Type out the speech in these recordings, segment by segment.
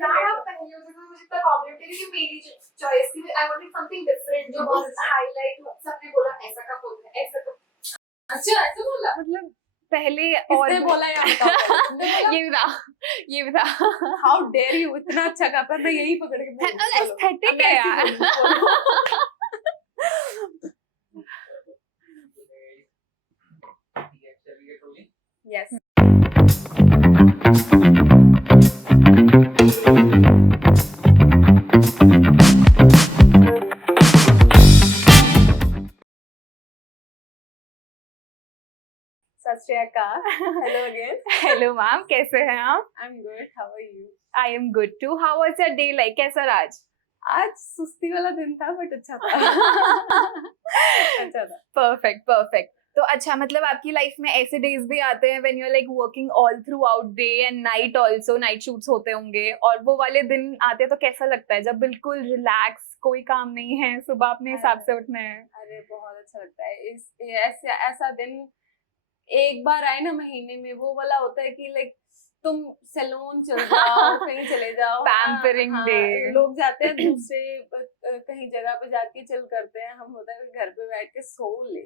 ना आप पहले से मुझे इतना कॉम्प्लीमेंट है कि मेरी चॉइस थी, आई वांटेड समथिंग डिफरेंट जो बहुत हाईलाइट सबने बोला ऐसा कब होता है ऐसा कब। अच्छा ऐसा बोला मतलब पहले और किसने बोला यार बताओ तुमने बोला ये भी था हाउ डेयर यू इतना अच्छा गाता मैं यही पकड़ के बोलूं एस्थेटिक है यार यस सत श्री अकाल हेलो अगेन हेलो मैम, कैसे हैं आप? I am good how are you I am good too. How was your day like? कैसा रहा आज? आज सुस्ती वाला दिन था बट अच्छा था अच्छा था परफेक्ट। तो अच्छा, मतलब आपकी लाइफ में ऐसे डेज भी आते हैं when you are like working all throughout day and night also, night shoots होते होंगे, और वो वाले दिन आते हैं तो कैसा लगता है जब बिल्कुल रिलैक्स, कोई काम नहीं है, सुबह अपने हिसाब से उठना है? अरे बहुत अच्छा लगता है इस ऐसा दिन एक बार आए ना महीने में, वो वाला होता है कि लाइक तुम सैलून चल जाओ कहीं चले जाओ पैम्परिंग डे। लोग जाते हैं दूसरे कहीं जगह पे जाके चिल करते हैं, हम होता है घर पे बैठ के सो ले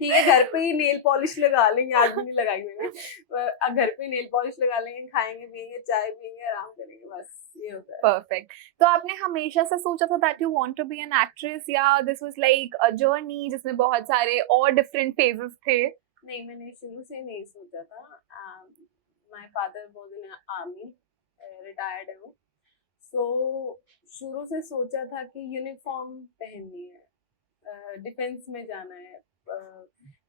ठीक है घर पे ही नेल पॉलिश लगा लेंगे, आज भी नहीं लगाई मैंने घर पे नेल पॉलिश लगा लेंगे, खाएंगे पियेंगे चाय पियेंगे आराम करेंगे, बस ये होता है। परफेक्ट। तो आपने हमेशा से सोचा था that you want to be an actress, या this was like a journey जिसमें बहुत सारे और डिफरेंट फेजेस थे? नहीं, मैंने शुरू से नहीं सोचा था। My father was in army, retired है वो, सो शुरू से सोचा था कि यूनिफॉर्म पहननी है, डिफेंस में जाना है।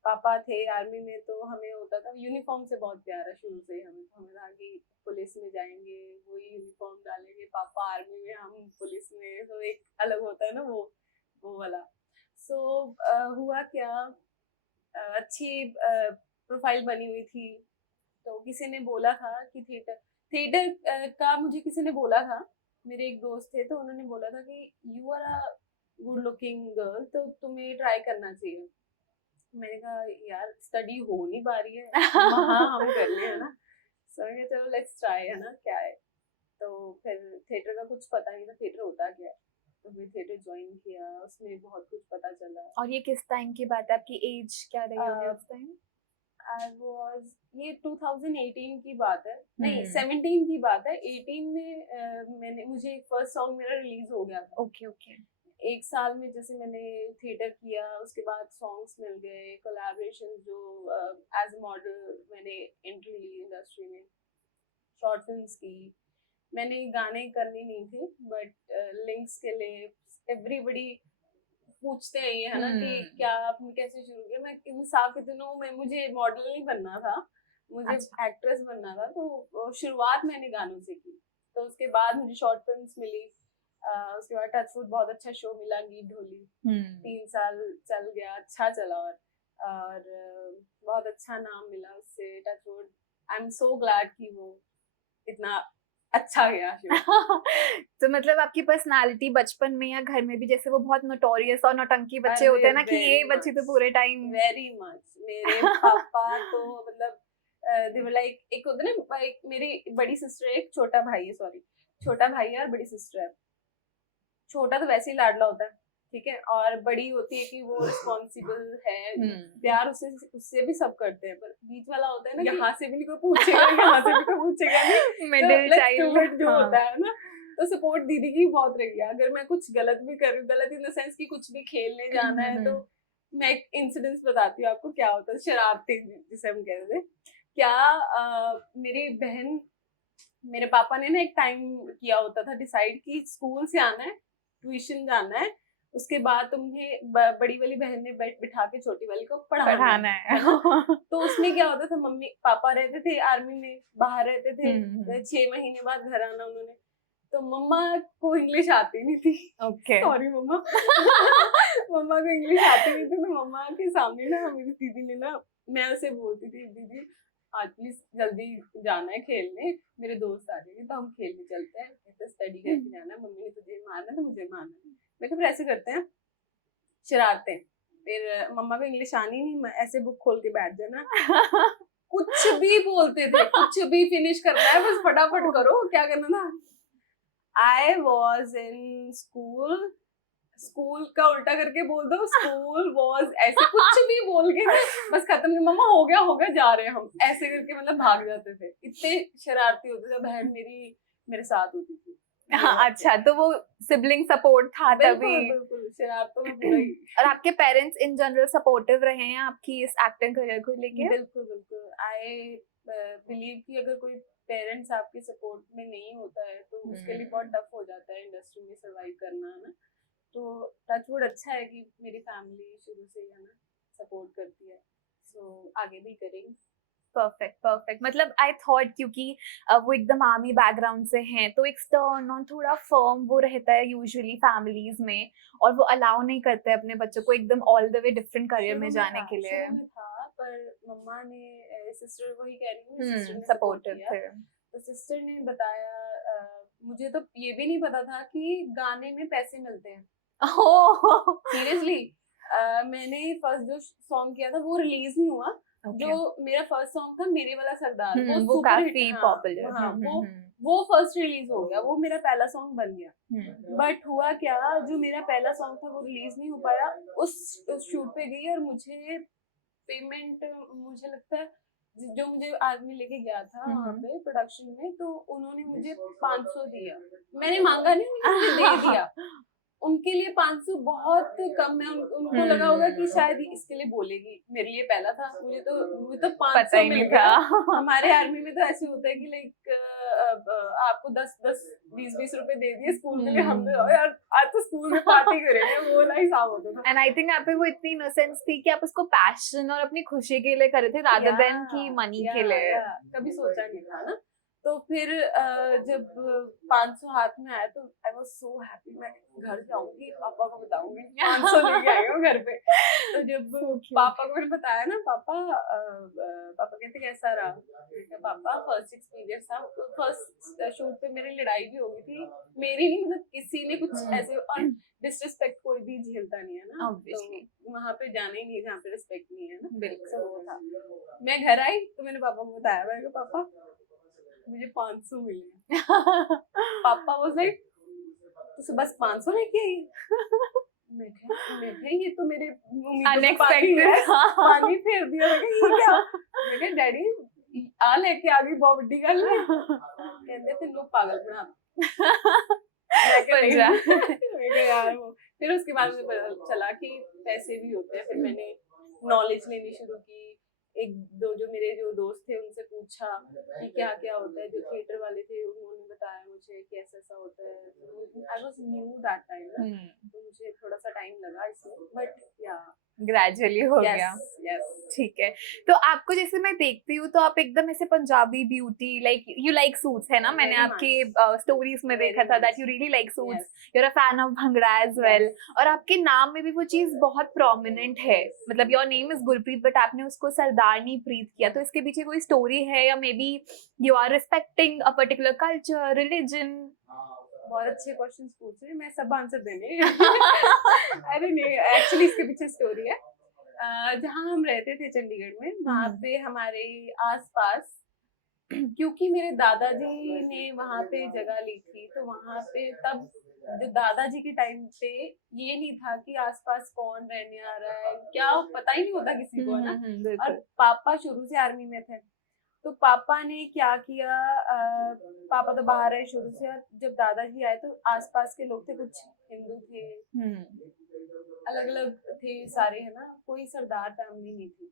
पापा थे आर्मी में तो हमें होता था यूनिफॉर्म से बहुत प्यार है शुरू से ही, हमें था कि पुलिस में जाएंगे वही यूनिफॉर्म डालेंगे, पापा आर्मी में हम पुलिस में, तो एक अलग होता है ना वो वाला। सो हुआ क्या, अच्छी प्रोफाइल बनी हुई थी, तो किसी ने बोला था कि थिएटर का मुझे किसी ने बोला था, मेरे एक दोस्त थे तो उन्होंने बोला था कि you are a good looking girl, तो तुम्हें ट्राई करना चाहिए। मैंने कहा यार स्टडी हो नहीं पा रही है हाँ हम कर ले है ना, सो मैंने कहा चलो लेट्स ट्राई है ना क्या है। तो फिर थिएटर का कुछ पता नहीं था थिएटर होता क्या है, तो फिर थिएटर ज्वाइन किया, उसमें बहुत कुछ पता चला। और ये किस टाइम की बात है? आपकी एज क्या रही होगी उस टाइम? I was ये 2018 की बात है, नहीं 17 की बात है। 18 में मुझे फर्स्ट सॉन्ग मेरा रिलीज हो गया था। ओके। एक साल में जैसे मैंने थिएटर किया, उसके बाद सॉन्ग्स मिल गए, कोलैबोरेशन जो एज अ मॉडल मैंने एंट्री ली इंडस्ट्री में, शॉर्ट फिल्म्स की। मैंने गाने करने नहीं थे बट लिंक्स के लिए एवरीबडी पूछते हैं ये है ना कि क्या आपने कैसे शुरू किया। मैं इन साल के दिनों में मुझे मॉडल नहीं बनना था, मुझे एक्ट्रेस बनना था, तो शुरुआत मैंने गानों से की। तो उसके बाद मुझे शॉर्ट फिल्म्स मिली, उसके बाद टचवुड बहुत अच्छा शो मिला, गीत ढोली 3 साल चल गया, अच्छा चला, और बहुत अच्छा नाम मिला उससे touchwood. I am so glad कि वो इतना अच्छा गया तो मतलब आपकी पर्सनालिटी बचपन में या घर में भी, जैसे वो बहुत नोटोरियस और नौटंकी बच्चे होते हैं ना कि ये बच्ची तो पूरे टाइम वेरी मच मेरे पापा तो मतलब दे वर लाइक, एक होता है ना, एक मेरी बड़ी सिस्टर है, एक छोटा भाई है, सॉरी छोटा भाई है और बड़ी सिस्टर है। छोटा तो वैसे ही लाडला होता है ठीक है, और बड़ी होती है कि वो रिस्पॉन्सिबल है, प्यार उससे भी सब करते हैं, पर बीच वाला होता है ना, यहाँ से भी नहीं कोई पूछेगा यहाँ से भी कोई पूछेगा नहीं, मिडिल चाइल्ड जो होता है ना, तो सपोर्ट दीदी की बहुत रही है। अगर मैं कुछ गलत भी कर रही हूँ, गलत इन द सेंस कि कुछ भी खेलने जाना है, तो मैं एक इंसिडेंस बताती हूँ आपको क्या होता है, शरारती जिसे हम कहते हैं क्या। मेरी बहन, मेरे पापा ने ना एक टाइम किया होता था डिसाइड कि स्कूल से आना है, ट्यूशन जाना है, उसके बाद तुम्हें बड़ी वाली बहन ने बिठा के छोटी वाली को पढ़ाना है तो उसमें क्या होता था, मम्मी पापा रहते थे आर्मी में, बाहर रहते थे, 6 महीने बाद घर आना उन्होंने, तो मम्मा को इंग्लिश आती नहीं थी। सॉरी मम्मा मम्मा को इंग्लिश आती नहीं थी, तो मम्मा के सामने ना मेरी दीदी ने ना, मैं उसे बोलती थी दीदी आज प्लीज जल्दी जाना है खेलने, मेरे दोस्त आ जाएंगे तो हम खेलने चलते हैं, ऐसे स्टडी करके जाना है, मम्मी ने तुझे मारना तो मुझे मारना। मैं फिर ऐसे करते हैं, शरारते, फिर मम्मा को इंग्लिश आनी नहीं, ऐसे बुक खोल के बैठ जाना कुछ भी बोलते थे, कुछ भी फिनिश करना है बस फटाफट करो, क्या करना था। आई वॉज इन स्कूल का उल्टा करके बोल दो, स्कूल वॉज, ऐसे कुछ भी बोल के बस खत्म, मम्मा हो गया जा रहे हैं हम, ऐसे करके मतलब भाग जाते थे। इतने शरारती होते थे। बहन मेरी मेरे साथ होती थी। हाँ, अच्छा, तो वो सिबलिंग सपोर्ट था तभी। बिल्कुल शरारतों में पूरा ही। और आपके पेरेंट्स इन जनरल सपोर्टिव रहे हैं आपकी इस एक्टिंग करियर को लेके? बिल्कुल। आई बिलीव कि अगर कोई पेरेंट्स आपके सपोर्ट में नहीं होता है तो उसके लिए बहुत टफ हो जाता है इंडस्ट्री में सरवाइव करना, है ना। तो टचवुड अच्छा है कि मेरी फैमिली शुरू से है ना सपोर्ट करती है, सो आगे भी करेंगे। परफेक्ट। मतलब आई थॉट क्योंकि वो एकदम आर्मी बैकग्राउंड से हैं तो एक स्टर्न और थोड़ा फर्म वो रहता है यूजुअली फैमिलीज में, और वो अलाउ नहीं करते अपने बच्चों को एकदम all the way different career में जाने के लिए। शुरू में था, पर मम्मा ने, सिस्टर वही कह रही हूँ, सिस्टर ने सपोर्टिव किया। थे। तो सिस्टर ने बताया, मुझे तो ये भी नहीं पता था कि गाने में पैसे मिलते हैं। सीरियसली मैंने फर्स्ट जो सॉन्ग किया था वो रिलीज नहीं हुआ। जो मेरा फर्स्ट सॉन्ग था मेरे वाला सरदार, वो काफी पॉपुलर। हाँ, वो फर्स्ट रिलीज हो गया, वो मेरा पहला सॉन्ग बन गया। बट हुआ क्या, जो मेरा पहला सॉन्ग था वो रिलीज नहीं हो पाया। उस शूट पे गई और मुझे पेमेंट, मुझे लगता है जो मुझे आदमी लेके गया था वहाँ पे प्रोडक्शन में, तो उन्होंने मुझे 500 दिया। मैंने मांगा नहीं, उन्होंने दे दिया। उनके लिए 500 बहुत कम है। उनको लगा होगा कि शायद इसके लिए बोलेगी, मेरे लिए पहला था, मुझे तो 500 मिल गया। हमारे आर्मी में तो ऐसे होता है कि लाइक आपको 10-20 रुपए दे दिए स्कूल के लिए, हम तो यार आज तो स्कूल में पार्टी करेंगे, वो वाला हिसाब होता था। एंड आई थिंक आप पे वो इतनी इनोसेंस थी कि आप उसको पैशन और अपनी खुशी के लिए कर रहे थे रादर देन कि मनी के लिए। कभी सोचा नहीं था ना। तो फिर जब 500 हाथ में आया तो आई वाज सो हैप्पी। मैं घर जाऊंगी, पापा को बताऊंगी 500 लेके आई हूँ घर पे। तो जब पापा को मैंने बताया ना, पापा कहते कैसा रहा, पापा फर्स्ट एक्सपीरियंस था। फर्स्ट शूट पे मेरी लड़ाई भी हो गई थी, मेरी नहीं, मतलब किसी ने कुछ ऐसे, और डिसरिस्पेक्ट कोई भी झेलता नहीं है ना, तो वहाँ पे जाना ही नहीं है जहाँ पे रिस्पेक्ट नहीं है ना। बिल्कुल वो था। मैं घर आई तो मैंने पापा को बताया, मैंने कहा पापा मुझे 500 मिले। पापा वाज लाइक तो बस 500 लेके आई। मैं कहा ये तो मेरे अनएक्सपेक्टेड पानी फेर दिया। मैं क्या, मैं कहा डैडी आ लेके आ गई, बहुत बड़ी गल है। कहते थे लोग पागल बना। मैं कहा यार वो। फिर उसके बाद मुझे पता चला कि पैसे भी होते हैं। फिर मैंने नॉलेज लेनी शुरू की। एक दो जो मेरे जो दोस्त थे उनसे पूछा कि क्या क्या होता है। जो थिएटर वाले थे उन्होंने बताया मुझे कि ऐसा ऐसा होता है। I was knew that time, तो मुझे थोड़ा सा टाइम लगा इसमें, बट या ग्रेजुअली हो गया। ठीक है। तो आपको जैसे मैं देखती हूँ तो आप एकदम ऐसे Punjabi beauty, like you like suits, है ना? मैंने आपके स्टोरीज में देखा था that you really like suits, you are a fan of bhangra as well. और आपके नाम में भी वो चीज बहुत प्रोमिनेंट है, मतलब your name is Gurpreet but आपने उसको सरदारनी प्रीत किया, तो इसके पीछे कोई स्टोरी है या maybe you are respecting a particular culture, religion? बहुत अच्छे क्वेश्चंस पूछ रहे हैं, मैं सब आंसर देने। अरे नहीं, एक्चुअली इसके पीछे स्टोरी है। जहाँ हम रहते थे चंडीगढ़ में, वहाँ पे हमारे आसपास, क्योंकि मेरे दादाजी ने वहाँ पे जगह ली थी, तो वहाँ पे तब जो दादाजी के टाइम पे ये नहीं था कि आसपास कौन रहने आ रहा है, क्या पता ही नहीं होता किसी को, है ना। और पापा शुरू से आर्मी में थे, तो पापा ने क्या किया, पापा तो बाहर है शुरू से, और जब दादाजी आए तो आसपास के लोग थे, कुछ हिंदू थे, अलग अलग थे सारे, है ना। कोई सरदार फैमिली नहीं थी।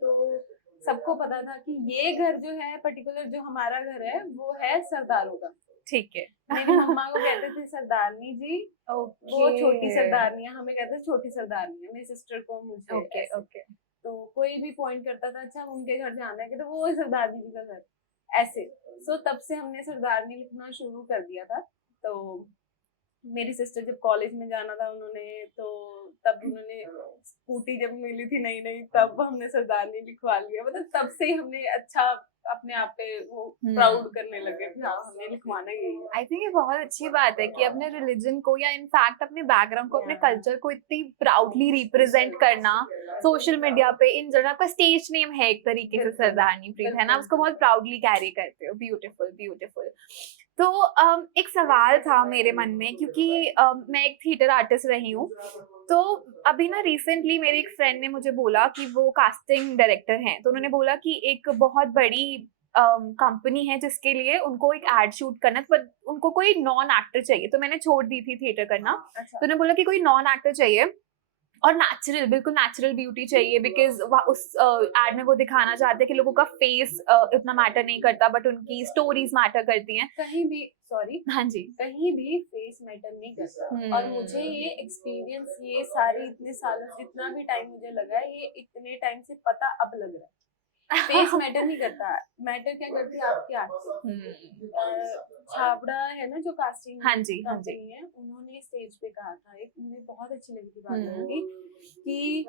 तो सबको पता था कि ये घर जो है पर्टिकुलर, जो हमारा घर है वो है सरदारों का। ठीक है। मेरी मम्मा को कहते थे सरदारनी जी, वो छोटी सरदारनियां, हमें कहते थे छोटी सरदारनियां, मेरी सिस्टर को, मुझे। ओके। तो कोई भी पॉइंट करता था, अच्छा उनके घर जाना है, कि तो वो सरदार जी का घर, ऐसे। सो तब से हमने सरदारनी लिखना शुरू कर दिया था। तो मेरी सिस्टर जब कॉलेज में जाना था उन्होंने, तो तब उन्होंने स्कूटी जब मिली थी नई नई, तब हमने सरदारनी लिखवा लिया। मतलब तब से ही हमने अच्छा अपने आप पे वो हम्म। प्राउड करने लगे कि हाँ हमें लिखवाना ही है। आई थिंक ये बहुत अच्छी बात है कि अपने रिलीजन को या इनफैक्ट अपने बैकग्राउंड को, अपने कल्चर को इतनी प्राउडली रिप्रेजेंट करना सोशल मीडिया पे इन जनरल। आपका स्टेज नेम है एक तरीके से सरदारनी प्रीत, है ना, उसको बहुत प्राउडली कैरी करते हो। Beautiful beautiful. तो एक सवाल था मेरे मन में, क्योंकि मैं एक थिएटर आर्टिस्ट रही हूँ। तो अभी ना रिसेंटली मेरे एक फ्रेंड ने मुझे बोला कि वो कास्टिंग डायरेक्टर हैं, तो उन्होंने बोला कि एक बहुत बड़ी कंपनी है जिसके लिए उनको एक एड शूट करना, पर उनको कोई नॉन एक्टर चाहिए। तो मैंने छोड़ दी थी थिएटर करना। अच्छा। तो उन्होंने बोला कि कोई नॉन एक्टर चाहिए और नेचुरल, बिल्कुल नेचुरल ब्यूटी चाहिए, बिकॉज उस एड में वो दिखाना चाहते हैं कि लोगों का फेस इतना मैटर नहीं करता, बट उनकी स्टोरीज मैटर करती हैं। कहीं भी सॉरी हाँ जी। कहीं भी फेस मैटर नहीं करता। और मुझे ये एक्सपीरियंस, ये सारे इतने सालों, जितना भी टाइम मुझे लगा है, ये इतने टाइम से पता अब लग रहा है। फेस मैटर नहीं करता, मैटर क्या करती है आपकी एक्टिंग। छाबड़ा है ना जो कास्टिंग हाँ जी, हाँ जी। कंपनी है, उन्होंने स्टेज पे कहा था, एक मुझे बहुत अच्छी लगी थी बात उनकी, कि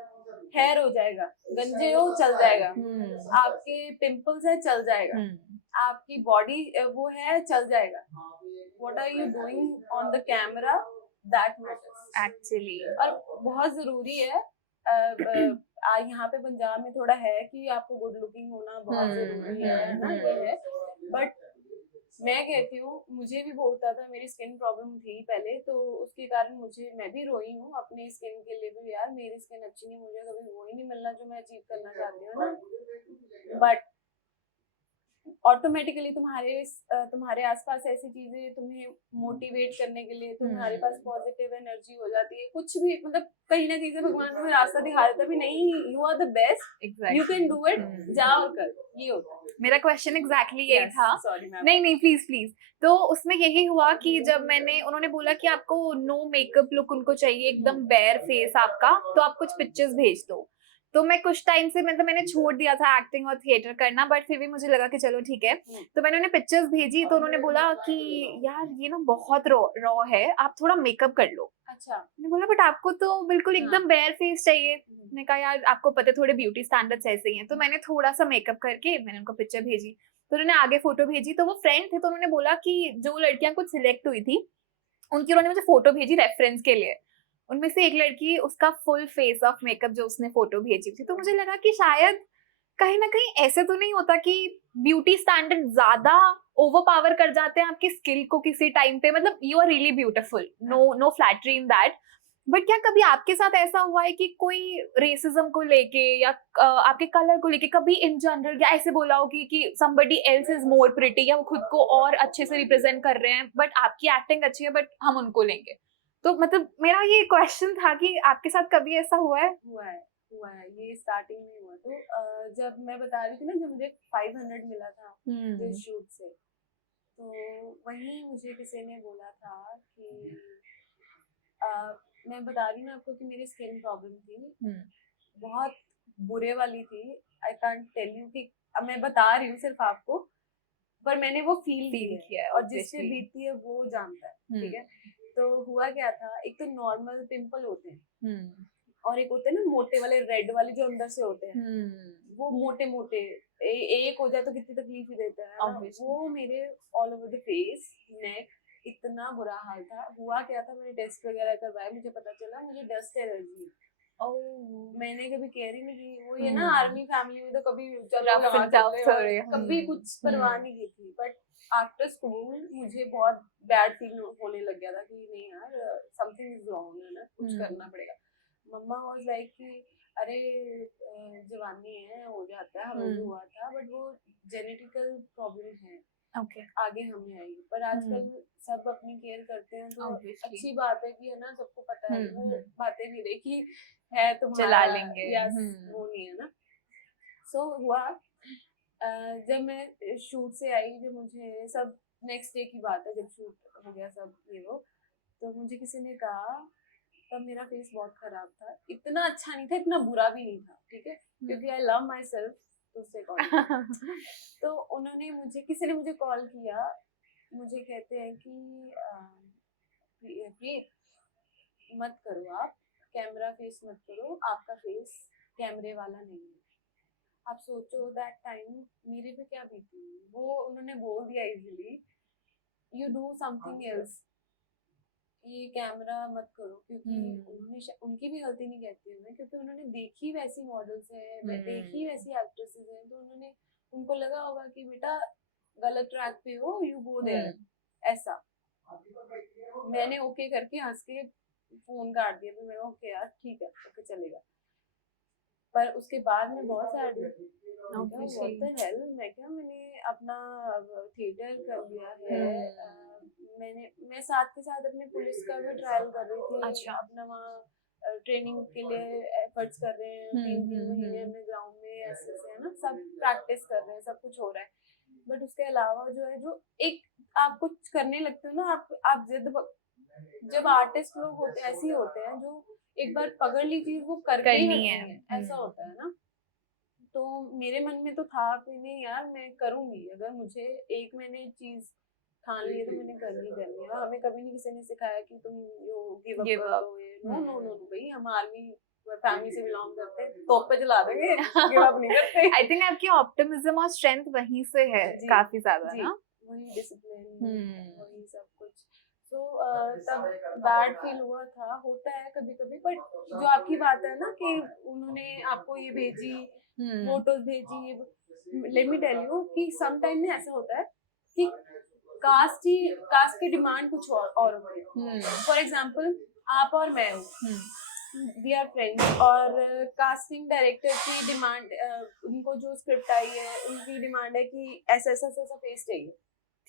हेयर हो जाएगा, गंजे हो चल जाएगा, आपके पिंपल्स है चल जाएगा, आपकी बॉडी वो है चल जाएगा, what are you doing on the camera, that matters actually. और बहुत जरूरी है। यहाँ पे पंजाब में थोड़ा है कि आपको गुड लुकिंग होना बहुत जरूरी है ना, ये है। बट मैं कहती हूँ, मुझे भी वो होता था, मेरी स्किन प्रॉब्लम थी पहले, तो उसके कारण मैं भी रोई हूँ अपनी स्किन के लिए भी। यार मेरी स्किन अच्छी नहीं, मुझे कभी वो ही नहीं मिलना जो मैं अचीव करना चाहती हूँ ना। बट ऑटोमेटिकली तुम्हारे आसपास ऐसी चीजें तुम्हें मोटिवेट करने के लिए, तुम्हारे पास पॉजिटिव एनर्जी हो जाती है, कुछ भी मतलब कहीं ना कहीं से भगवान तुम्हें रास्ता दिखा देता है भी नहीं, you are the best, you can do it, जा और कर। ये होता है। मेरा क्वेश्चन एग्जैक्टली यही था। Sorry ma'am. नहीं नहीं, प्लीज प्लीज। तो उसमें यही हुआ कि जब उन्होंने बोला कि आपको नो मेकअप लुक उनको चाहिए, एकदम बेयर फेस आपका, तो आप कुछ पिक्चर्स भेज दो। तो मैं कुछ टाइम से मैंने छोड़ दिया था एक्टिंग और थिएटर करना, बट फिर भी मुझे लगा कि चलो ठीक है। तो मैंने उन्हें पिक्चर्स भेजी, तो उन्होंने बोला कि यार ये ना बहुत रॉ है, आप थोड़ा मेकअप कर लो। अच्छा। मैंने बोला बट आपको तो बिल्कुल एकदम बेयर फेस चाहिए। मैंने कहा यार आपको पता है थोड़े ब्यूटी स्टैंडर्ड्स ऐसे ही हैं। तो मैंने थोड़ा सा मेकअप करके मैंने उनको पिक्चर भेजी, तो उन्होंने आगे फोटो भेजी। तो वो फ्रेंड थे, तो उन्होंने बोला कि जो लड़कियां कुछ सिलेक्ट हुई थी उनकी उन्होंने मुझे फोटो भेजी रेफरेंस के लिए। उनमें से एक लड़की, उसका फुल फेस ऑफ मेकअप जो उसने फोटो भेजी थी, तो मुझे लगा कि शायद कहीं ना कहीं ऐसे तो नहीं होता कि ब्यूटी स्टैंडर्ड ज्यादा ओवर पावर कर जाते हैं आपकी स्किल को किसी टाइम पे। मतलब you are really beautiful, no flattery in that, but क्या कभी आपके साथ ऐसा हुआ है कि कोई रेसिज्म को लेके या आपके कलर को लेके कभी इन जनरल या ऐसे बोला हो कि somebody else is more pretty, या वो खुद को और अच्छे से रिप्रेजेंट कर रहे हैं बट आपकी एक्टिंग अच्छी है बट हम उनको लेंगे? तो मतलब मेरा ये क्वेश्चन था कि आपके साथ कभी ऐसा हुआ है? हुआ है, ये स्टार्टिंग में हुआ। तो जब मैं बता रही थी ना, जब मुझे 500 मिला था जिस शूट से, तो वहीं मुझे किसी ने बोला था कि मैं बता रही हूँ आपको कि मेरी स्किन प्रॉब्लम थी, बहुत बुरे वाली थी। आई कांट टेल यू कि अब मैं बता रही हूँ सिर्फ आपको, पर मैंने वो फील किया है और जिससे बीती है वो जानता है, ठीक है। तो हुआ क्या था, एक तो नॉर्मल पिंपल होते हैं और एक होते हैं ना मोटे वाले, रेड वाले जो अंदर से होते हैं, वो मोटे मोटे एक हो जाए तो कितनी तकलीफ ही देता है ना? वो मेरे ऑल ओवर द फेस, नेक, इतना बुरा हाल था। हुआ क्या था, मैंने टेस्ट वगैरह करवाया, मुझे पता चला मुझे डस्ट एलर्जी। मैंने कभी केयर ही नहीं की, वो ये ना आर्मी फैमिली में तो कभी कभी कुछ परवाह नहीं की थी। बट आफ्टर स्कूल मुझे बहुत बैड फील होने लग गया था कि नहीं यार समथिंग इज रॉन्ग, है ना, कुछ करना पड़ेगा। मम्मा वाज लाइक कि अरे जवानी है, हो जाता है, हमें भी हुआ था, बट वो जेनेटिकल प्रॉब्लम है, आगे हमें आई। पर आजकल सब अपनी केयर करते हैं, तो अच्छी बात है कि, है ना, सबको पता है। वो बातें नहीं रही कि है तुम्हारा चला लेंगे, वो नहीं है ना। सो हुआ जब मैं शूट से आई, जब मुझे सब नेक्स्ट डे की बात है, जब शूट हो गया सब ये वो, तो मुझे किसी ने कहा, तब मेरा फेस बहुत खराब था, इतना अच्छा नहीं था, इतना बुरा भी नहीं था, ठीक है, क्योंकि आई लव माई सेल्फ, तो उससे तो उन्होंने किसी ने मुझे कॉल किया, मुझे कहते हैं कि प्रीत मत करो, आप कैमरा फेस मत करो, आपका फेस कैमरे वाला नहीं है। आप सोचो दैट टाइम मेरे पे क्या बीती होगी। वो उन्होंने बोल दिया easily, you do something else, ये कैमरा मत करो, क्योंकि उनकी भी गलती नहीं कहती हूँ मैं, क्योंकि उन्होंने देखी वैसी मॉडल्स है, देखी वैसी एक्ट्रेसेस हैं, तो उनको लगा होगा कि बेटा गलत ट्रैक पे हो, यू गो देयर, ऐसा। मैंने ओके करके हंस के फोन काट दिया, फिर मैं ओके यार ठीक है, ओके चलेगा। पर उसके बाद में बहुत सैड हुई, व्हाट द हेल, मैंने अपना थिएटर कर दिया है। मैं साथ के साथ अपने पुलिस का भी ट्रायल कर रही थी। अच्छा। अपना वहाँ ट्रेनिंग के लिए एफर्ट्स कर रहे हैं, 3 महीने हमने ग्राउंड में ऐसे है ना, सब प्रैक्टिस कर रहे हैं, सब कुछ हो रहा है। बट उसके अलावा जो है, जो एक आप कुछ करने लगते हो ना, आप जब आर्टिस्ट लोग होते हैं ऐसे ही होते हैं, जो एक बार पकड़ ली चीज वो करके ही करनी हटनी है, ऐसा होता है ना। तो मेरे मन में तो था कि नहीं यार मैं करूंगी, अगर मुझे एक मैंने चीज ठान ली है तो मैंने करनी करनी है। हमें कभी नहीं किसी ने सिखाया कि तुम यो गिव अप करोगे, नो नो नो भाई, हम आर्मी फैमिली से बिलोंग करते हैं, तोप पे चला देंगे, गिव अप नहीं करते। आई थिंक आपकी ऑप्टिमिज्म और स्ट्रेंथ वहीं से है काफी ज्यादा ना, वही डिसिप्लिन, वही सब कुछ। तो तब बैड फील हुआ था, होता है कभी कभी। बट जो आपकी बात है ना कि उन्होंने आपको ये भेजी, फोटोज भेजी, लेट मी टेल यू कि सम टाइम में ऐसा होता है कि कास्ट की डिमांड कुछ और होती है। फॉर एग्जाम्पल आप और मैं वी आर फ्रेंड्स, और कास्टिंग डायरेक्टर की डिमांड, उनको जो स्क्रिप्ट आई है उनकी डिमांड है कि ऐसा ऐसा ऐसा फेस चाहिए,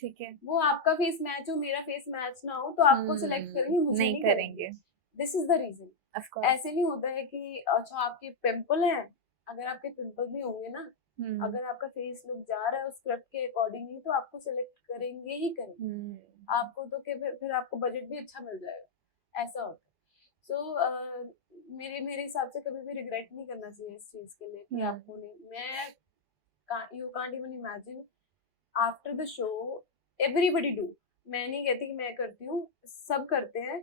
ठीक है। वो आपका फेस मैच हो, मेरा फेस मैच ना हो, तो आपको सिलेक्ट करेंगे, मुझे नहीं करेंगे। This is the reason. ऐसे नहीं होता है कि अच्छा आपके पिंपल हैं, अगर आपके पिंपल भी होंगे ना, अगर आपका फेस लुक जा रहा है उस स्क्रिप्ट के अकॉर्डिंगली, तो आपको सिलेक्ट करेंगे ही करेंगे। आपको तो फिर आपको बजट भी अच्छा मिल जाएगा, ऐसा होता है। सो मेरे हिसाब से कभी भी रिग्रेट नहीं करना चाहिए इस चीज के लिए कि आपको नहीं। मैं you can't even imagine after the show everybody do, मैं नहीं कहती कि मैं करती हूँ, सब करते हैं।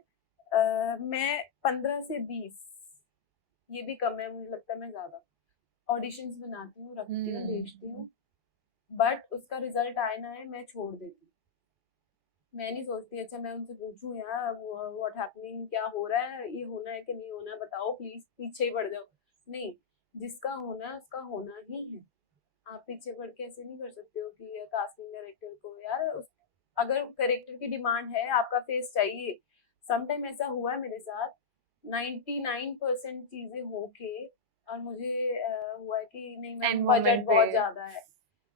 मैं 15 से 20, ये भी कम है, मुझे लगता है मैं ज्यादा ऑडिशंस बनाती हूँ, रखती हूँ, भेजती हूँ, बट उसका रिजल्ट आए ना आए मैं छोड़ देती हूँ। मैं नहीं सोचती अच्छा मैं उनसे पूछूं यार व्हाट हैपनिंग, क्या हो रहा है, ये होना है कि नहीं होना, बताओ प्लीज, पीछे ही पड़ जाओ। नहीं, जिसका होना है उसका होना ही है। आप पीछे पड़ के ऐसे नहीं कर सकते हो कि कास्टिंग डायरेक्टर को यार अगर करेक्टर की डिमांड है, आपका फेस चाहिए। समटाइम ऐसा हुआ है मेरे साथ, 99% चीजें होके, और मुझे हुआ है कि नहीं मैम बजट बहुत ज्यादा है,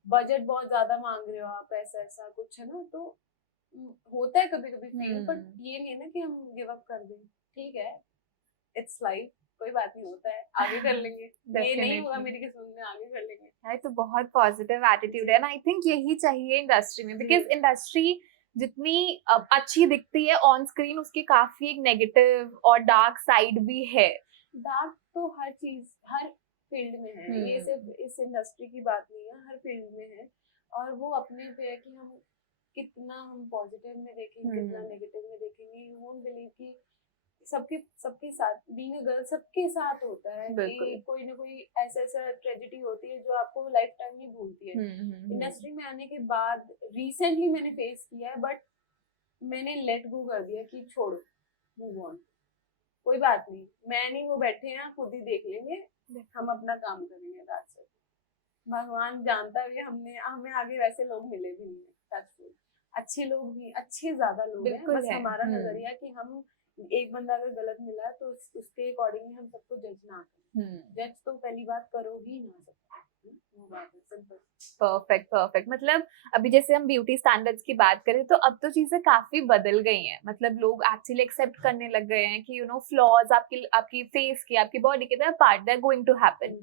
बजट बहुत ज्यादा मांग रहे हो आप, ऐसा ऐसा कुछ है ना। तो होता है कभी कभी फील, बट ये नहीं है ना कि हम गिव अप कर दें, ठीक है, इट्स लाइफ, कोई बात नहीं, होता है, आगे कर लेंगे। ये नहीं होगा मेरी किस्मत में, आगे कर लेंगे। है तो बहुत पॉजिटिव एटीट्यूड है ना, आई थिंक यही चाहिए इंडस्ट्री में, बिकॉज इंडस्ट्री जितनी अच्छी दिखती है ऑन स्क्रीन, उसकी काफी एक नेगेटिव और डार्क साइड भी है। डार्क तो हर चीज, हर फील्ड में है, ये सिर्फ इस इंडस्ट्री की बात नहीं है, हर फील्ड में है। और वो अपने पे है कि हम कितना हम पॉजिटिव में देखेंगे, कितना नेगेटिव में देखेंगे। यू वोंट बिलीव कि सबके साथ, बीइंग अ गर्ल सबके साथ होता है कि कोई ना कोई ऐसा ट्रेजेडी होती है जो आपको लाइफ टाइम नहीं भूलती है। इंडस्ट्री में आने के बाद रिसेंटली मैंने फेस किया है, बट मैंने लेट गो कर दिया कि छोड़ो, मूव ऑन, कोई बात नहीं, मैं नहीं, वो बैठे हैं खुद ही देख लेंगे, हम अपना काम करेंगे। That's it. भगवान जानता है हमें आगे वैसे लोग मिले भी नहीं है, अच्छे लोग भी, अच्छे ज्यादा लोग हैं, बस हमारा नजरिया कि हम एक बंदा अगर गलत मिला तो उसके अकॉर्डिंगली हम सबको जज ना करें। जज तो पहली बात करो ही ना सकते, वो बात है, सिंपल। परफेक्ट। मतलब अभी जैसे हम ब्यूटी स्टैंडर्ड्स की बात करें तो अब तो चीजें काफी बदल गई हैं, मतलब लोग एक्चुअली एक्सेप्ट करने लग गए हैं कि फ्लॉज आपकी फेस की, आपकी बॉडी के part they are going to happen.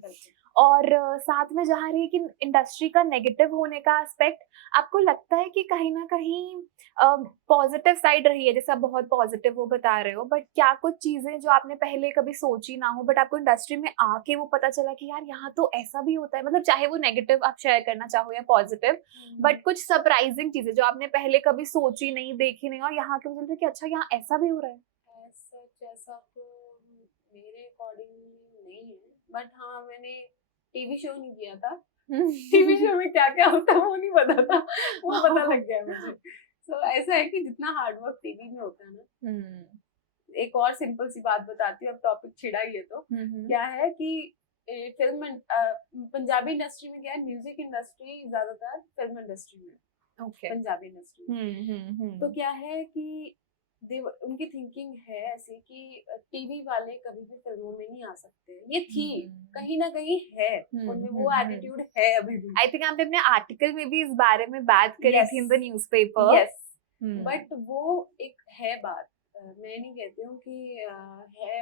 और साथ में जहाँ रही कि इंडस्ट्री का नेगेटिव होने का एस्पेक्ट, आपको लगता है कि कहीं ना कहीं पॉजिटिव साइड रही है, जैसे आप बहुत पॉजिटिव वो बता रहे हो, बट क्या कुछ चीजें जो आपने पहले कभी सोची ना हो बट आपको इंडस्ट्री में आके वो पता चला कि यार यहाँ तो ऐसा भी होता है, मतलब चाहे वो नेगेटिव आप शेयर करना चाहो या पॉजिटिव, बट कुछ सरप्राइजिंग चीजें जो आपने पहले कभी सोची नहीं, देखी नहीं, और यहाँ के बोलते कि अच्छा यहाँ ऐसा भी हो रहा है? ऐसा तो मेरे अकॉर्डिंग नहीं है, बट हाँ मैंने टीवी शो नहीं किया था, टीवी शो में क्या क्या होता है वो नहीं पता था, वो पता लग गया मुझे। तो ऐसा है कि जितना हार्डवर्क टीवी में होता है ना, एक और सिंपल सी बात बताती हूँ, अब टॉपिक छिड़ा ही है तो क्या है कि फिल्म पंजाबी इंडस्ट्री में क्या है, म्यूजिक इंडस्ट्री ज्यादातर फिल्म इंडस्ट्री में, पंजाबी इंडस्ट्री में तो क्या है कि उनकी थिंकिंग है ऐसी कि टीवी वाले कभी भी फिल्मों में नहीं आ सकते, ये थी कहीं ना कहीं है उनमें वो एटीट्यूड है अभी भी। आई थिंक आपने अपने आर्टिकल में भी इस बारे में बात करी थी in the newspaper. Yes, but वो एक है बात, मैं नहीं कहती हूँ कि है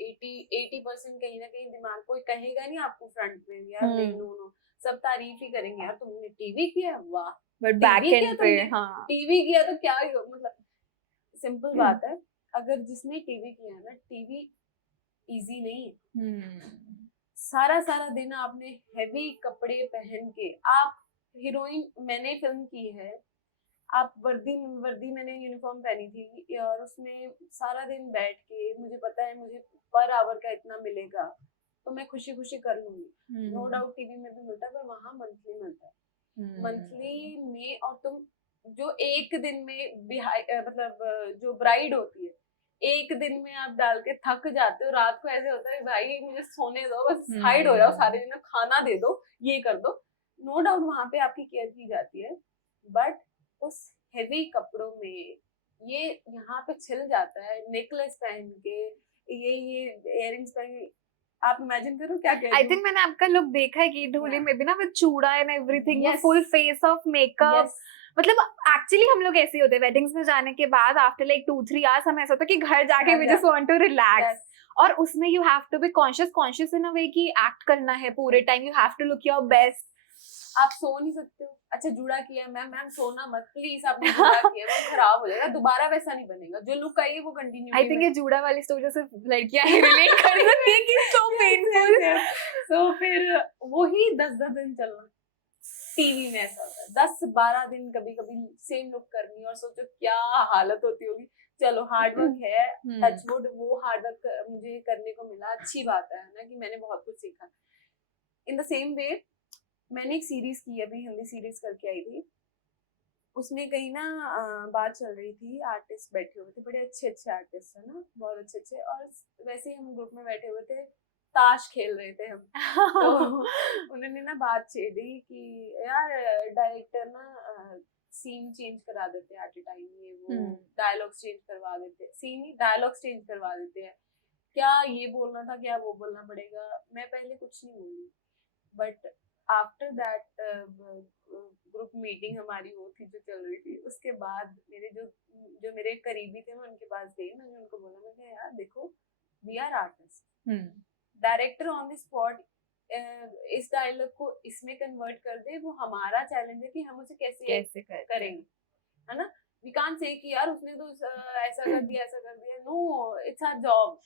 80% कहीं ना कहीं दिमाग कोई कहेगा नहीं आपको फ्रंट में यार नहीं नो, सब तारीफ ही करेंगे यार तुमने टीवी किया, वाह, बट बैक एंड पे टीवी किया तो क्या मतलब, सिंपल बात है, अगर जिसने टीवी किया है ना, टीवी इजी नहीं है। सारा सारा दिन आपने हेवी कपड़े पहन के, आप हीरोइन, मैंने फिल्म की है, आप वर्दी मैंने यूनिफॉर्म पहनी थी और उसमें सारा दिन बैठ के, मुझे पता है मुझे पर आवर का इतना मिलेगा तो मैं खुशी खुशी कर लूंगी। नो डाउट टीवी में भी मिलता है पर वहां मंथली मिलता है, मंथली में, और तुम जो एक दिन में मतलब जो ब्राइड होती है, एक दिन में आप डाल के थक जाते हो, रात को ऐसे होता है भाई मुझे सोने दो, बस हाइड हो जाओ सारे दिन, खाना दे दो, ये कर दो। नो डाउट वहां पे आपकी केयर की जाती है, बट उस हेवी कपड़ों में ये यहाँ पे छिल जाता है, नेकलेस पहन के, ये इयररिंग्स पहन के, आप इमेजिन करो क्या कहते हैं। आई थिंक मैंने आपका लुक देखा है कि ढोली में भी ना विद चूड़ा and everything, full face of makeup, मतलब एक्चुअली हम लोग ऐसे होते हैं वेडिंग्स में जाने के बाद आफ्टर लाइक 2-3 आवर्स हम ऐसा होता है कि घर जाके we just want to relax, और उसमें you have to be conscious in a way कि एक्ट करना है पूरे time, you have to look your best. आप सो नहीं सकते हो, अच्छा जुड़ा किया मैम सोना मत प्लीज, आपने जुड़ा किया वो खराब हो जाएगा, दोबारा वैसा नहीं बनेगा, जो लुक आई है वो कंटिन्यू। आई थिंक ये जुड़ा वाली स्टोरी सिर्फ लड़कियां ही रिलेट कर सकती है कि सो पेनफुल। तो फिर वही 10-10 दिन चलना, टीवी में ऐसा होता है 10-12 दिन कभी कभी सेम लुक करनी, और सोचो क्या हालत होती होगी। चलो हार्डवर्क है, टचवुड वो हार्डवर्क मुझे करने को मिला, अच्छी बात है ना कि मैंने बहुत कुछ सीखा। इन द सेम वे मैंने एक सीरीज की, अभी हिंदी सीरीज करके आई थी, उसमें कहीं ना बात चल रही थी, आर्टिस्ट बैठे हुए थे, बड़े अच्छे अच्छे आर्टिस्ट है ना, बहुत अच्छे अच्छे, और वैसे ही हम ग्रुप में बैठे हुए थे, ताश खेल रहे थे हम तो उन्होंने ना बात छेड़ी कि यार डायरेक्टर ना सीन चेंज करा देते हैं एट ए टाइम, ये वो डायलॉग्स चेंज करवा देते हैं, सीन ही डायलॉग्स चेंज करवा देते हैं, क्या ये बोलना था क्या वो बोलना पड़ेगा। मैं पहले कुछ नहीं बोली, but after that group meeting हमारी वो थी जो चल रही थी, उसके बाद मेरे जो मेरे करीबी थे मैं उनके पास गई, मैंने उनको बोला, मैंने यार देखो we are artist, director on the spot इस डायलॉग को इसमें कन्वर्ट कर दे, वो हमारा चैलेंज है कि हम उसे कैसे करेंगे, है ना। वी कांट से कि यार उसने तो ऐसा कर दिया ऐसा कर दिया, नो इट्स आवर जॉब,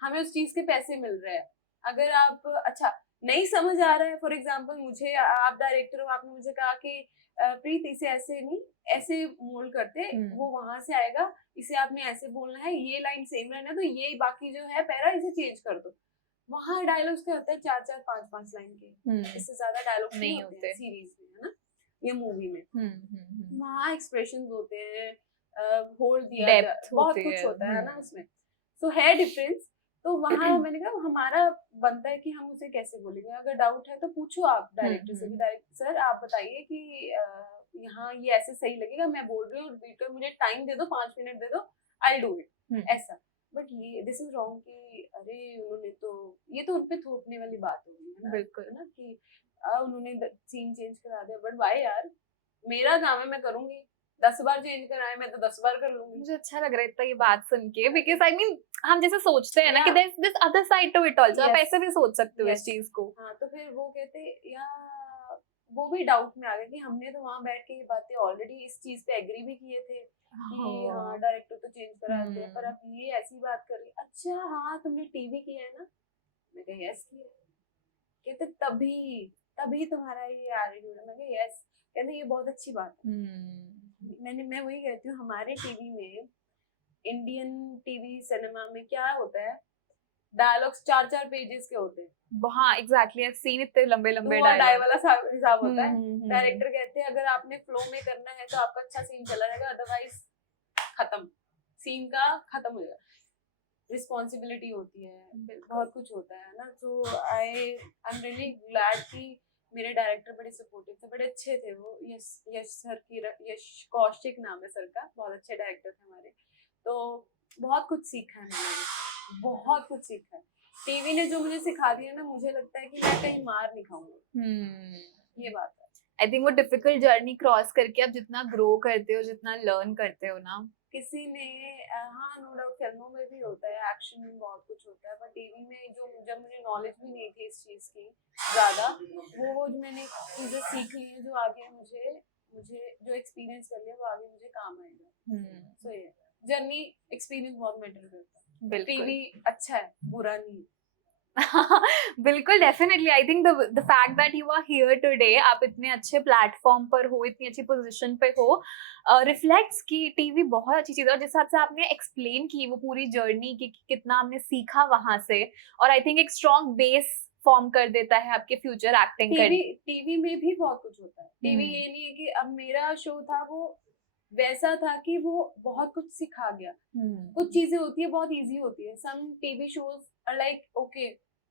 हमें उस चीज के पैसे मिल रहे हैं। अगर आप अच्छा नहीं समझ आ रहा है, फॉर एग्जाम्पल मुझे, आप डायरेक्टर हो, आपने मुझे कहा कि प्रीत इसे ऐसे नहीं ऐसे मोल्ड करते, वो वहां से आएगा, इसे आपने ऐसे बोलना है, ये लाइन सेम रहना है, तो ये बाकी जो है पैरा इसे चेंज कर दो। वहां डायलॉग्स के होते हैं 4-4, 5-5 लाइन के, इससे ज्यादा डायलॉग नहीं होते सीरीज में, है ना, या मूवी में। वहां एक्सप्रेशंस होते हैं, होल्ड दिया, बहुत कुछ होता है ना उसमें, तो है डिफरेंस। तो वहां मैंने कहा हमारा बनता है कि हम उसे कैसे बोलेंगे, अगर डाउट है तो पूछो आप डायरेक्टर से, डायरेक्टर सर आप बताइए कि यहाँ ये ऐसे सही लगेगा, मैं बोल रही हूँ रिपीट कर, मुझे टाइम दे दो, 5 मिनट दे दो, आई डू इट, ऐसा। बट ये दिस इज रॉन्ग कि अरे उन्होंने तो, ये तो उनपे थोपने वाली बात होगी, है ना, बिल्कुल, है ना, कि उन्होंने सीन चेंज करा दिया, बट वाई यार, मेरा काम है, मैं करूंगी, 10 बार चेंज कराए मैं तो 10 बार कर लूंगी। मुझे अच्छा लग रहा है इतना ये बात सुन के, बिकॉज आई मीन हम जैसे सोचते हैं ना कि there is this other side to it also, आप ऐसे भी सोच सकते हो इस चीज को। हाँ, तो फिर वो कहते या वो भी डाउट में आ गए कि हमने तो वहां बैठ के ये बातें ऑलरेडी इस चीज पे एग्री भी किए थे कि हाँ डायरेक्टर तो चेंज करा दिया, पर अब ये ऐसी बात कर रही, अच्छा हाँ तुमने टीवी किया है ना, मैं कहा यस किया, कहते तभी तुम्हारा ये एटीट्यूड है, मैं कहा यस, कहते ये बहुत अच्छी बात है। मैं वही कहती हूँ, हमारे टीवी में, इंडियन टीवी सिनेमा में क्या होता है डायलॉग्स 4-4 पेजेस के होते हैं, हाँ एग्जैक्टली, आई सीन इतने लंबे तो लंबे वो डाई डायलॉग। वाला हिसाब होता है। डायरेक्टर कहते हैं अगर आपने फ्लो में करना है तो आपका अच्छा सीन चला रहेगा, अदरवाइज खत्म, सीन का खत्म हो जाएगा। रिस्पॉन्सिबिलिटी होती है, बहुत कुछ होता है ना। तो आई एम रियली ग्लैड कि मेरे डायरेक्टर बड़े सपोर्टिव थे, बड़े अच्छे थे वो। यश यश सर की, यश कौशिक नाम है सर का, बहुत अच्छे डायरेक्टर थे हमारे। तो बहुत कुछ सीखा है मैंने, बहुत कुछ सीखा है। टीवी ने जो मुझे सिखा दिया ना, मुझे लगता है कि मैं कहीं मार नहीं खाऊंगी, ये बात है। आई थिंक वो डिफिकल्ट जर्नी क्रॉस करके आप जितना ग्रो करते हो, जितना लर्न करते हो ना, किसी ने हाँ नो डाउट फिल्मों में भी होता है, एक्शन में बहुत कुछ होता है, पर टीवी में जो जब मुझे नॉलेज भी नहीं थी इस चीज की ज्यादा, वो जो मैंने चीजें सीख ली है, जो आगे मुझे मुझे जो एक्सपीरियंस कर लिया वो आगे मुझे काम आएगा। सो ये जर्नी एक्सपीरियंस बहुत मैटर करता है। बिल्कुल। टीवी अच्छा है, बुरा नहीं। बिल्कुल, definitely. I think the fact that you are here today, आप इतने अच्छे प्लेटफॉर्म पर हो, इतनी अच्छी पोजीशन पे हो, रिफ्लेक्ट्स की टीवी बहुत अच्छी चीज है। और जिस हिसाब से आपने एक्सप्लेन की वो पूरी जर्नी की कितना आपने सीखा वहां से, और आई थिंक एक स्ट्रॉन्ग बेस फॉर्म कर देता है आपके फ्यूचर एक्टिंग टीवी में भी बहुत कुछ होता है। टीवी ये नहीं है कि अब मेरा शो था वो वैसा था कि वो बहुत कुछ सिखा गया। कुछ चीजें होती है बहुत इजी होती है। Some TV shows like okay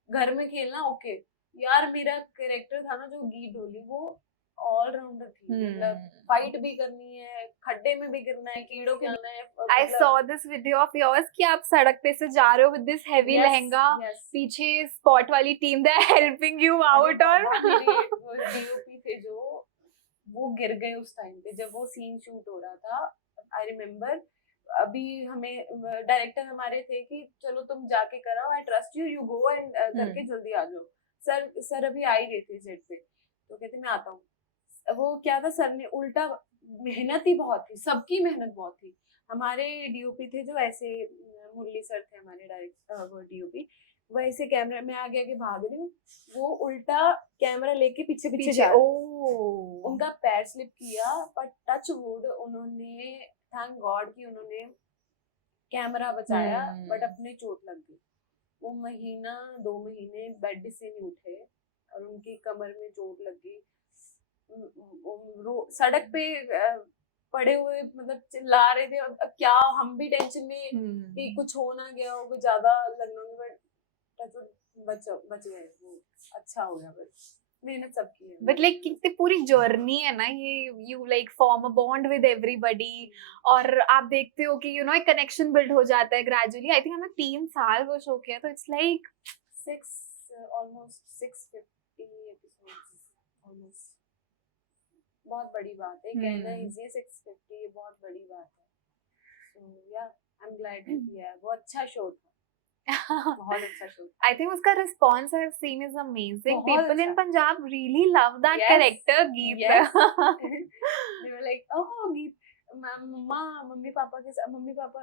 घर में खेलना ओके, यार मेरा कैरेक्टर था ना जो गीत ढोली, वो ऑलराउंडर थी। मतलब फाइट भी करनी है, खड्डे में भी गिरना है, कीड़ों के आना है। I saw this video of yours कि आप सड़क पे से जा रहे हो विद दिस हेवी लहंगा, पीछे स्पॉट वाली team they helping you out, और डीओपी थे जो वो गिर गए उस टाइम पे जब वो सीन शूट हो रहा था। आई रिमेम्बर अभी हमें डायरेक्टर हमारे थे कि चलो तुम जाके कराओ, I trust you, you go and करके जल्दी आ जाओ। सर अभी आ ही गए थे सेट पे, तो कहते मैं आता हूँ। वो क्या था, सर ने उल्टा, मेहनत ही बहुत थी, सबकी मेहनत बहुत थी। हमारे डीओपी थे जो ऐसे, मुरली सर थे हमारे डायरेक्टर, वो डीओपी, वो ऐसे कैमरा में आगे आगे भाग रही हूँ, वो उल्टा कैमरा लेके पीछे पीछे जा रहे। उनका पैर स्लिप किया, पर टच वुड उन्होंने, थैंक गॉड कि उन्होंने कैमरा बचाया, बट अपने चोट लग गई। वो महीना 2 महीने बेड से नहीं उठे और उनकी कमर में चोट लग गई। सड़क पे पड़े हुए, मतलब चिल्ला रहे थे। अब क्या, हम भी टेंशन में कि कुछ हो ना गया हो, कुछ ज्यादा लगना हो, बट बच गए। वो अच्छा हो गया, बस मेहनत सबकी है। बट लाइक कितनी पूरी जर्नी है ना ये, you like form a bond with everybody, और आप देखते हो कि यू नो एक कनेक्शन बिल्ड हो जाता है ग्रेजुअली। आई थिंक हमें 3 साल वो शो किया, तो it's like almost 650 episodes almost. बहुत बड़ी बात है, कहना इजी है, 650 ये बहुत बड़ी बात है। सो या आई एम ग्लैड किया, वो अच्छा शो था। बहुत अच्छा शो। I think उसका response I have seen is amazing. People in Punjab really love that character Geet. They were like, oh Geet, mummy papa मेरे मम्मी पापा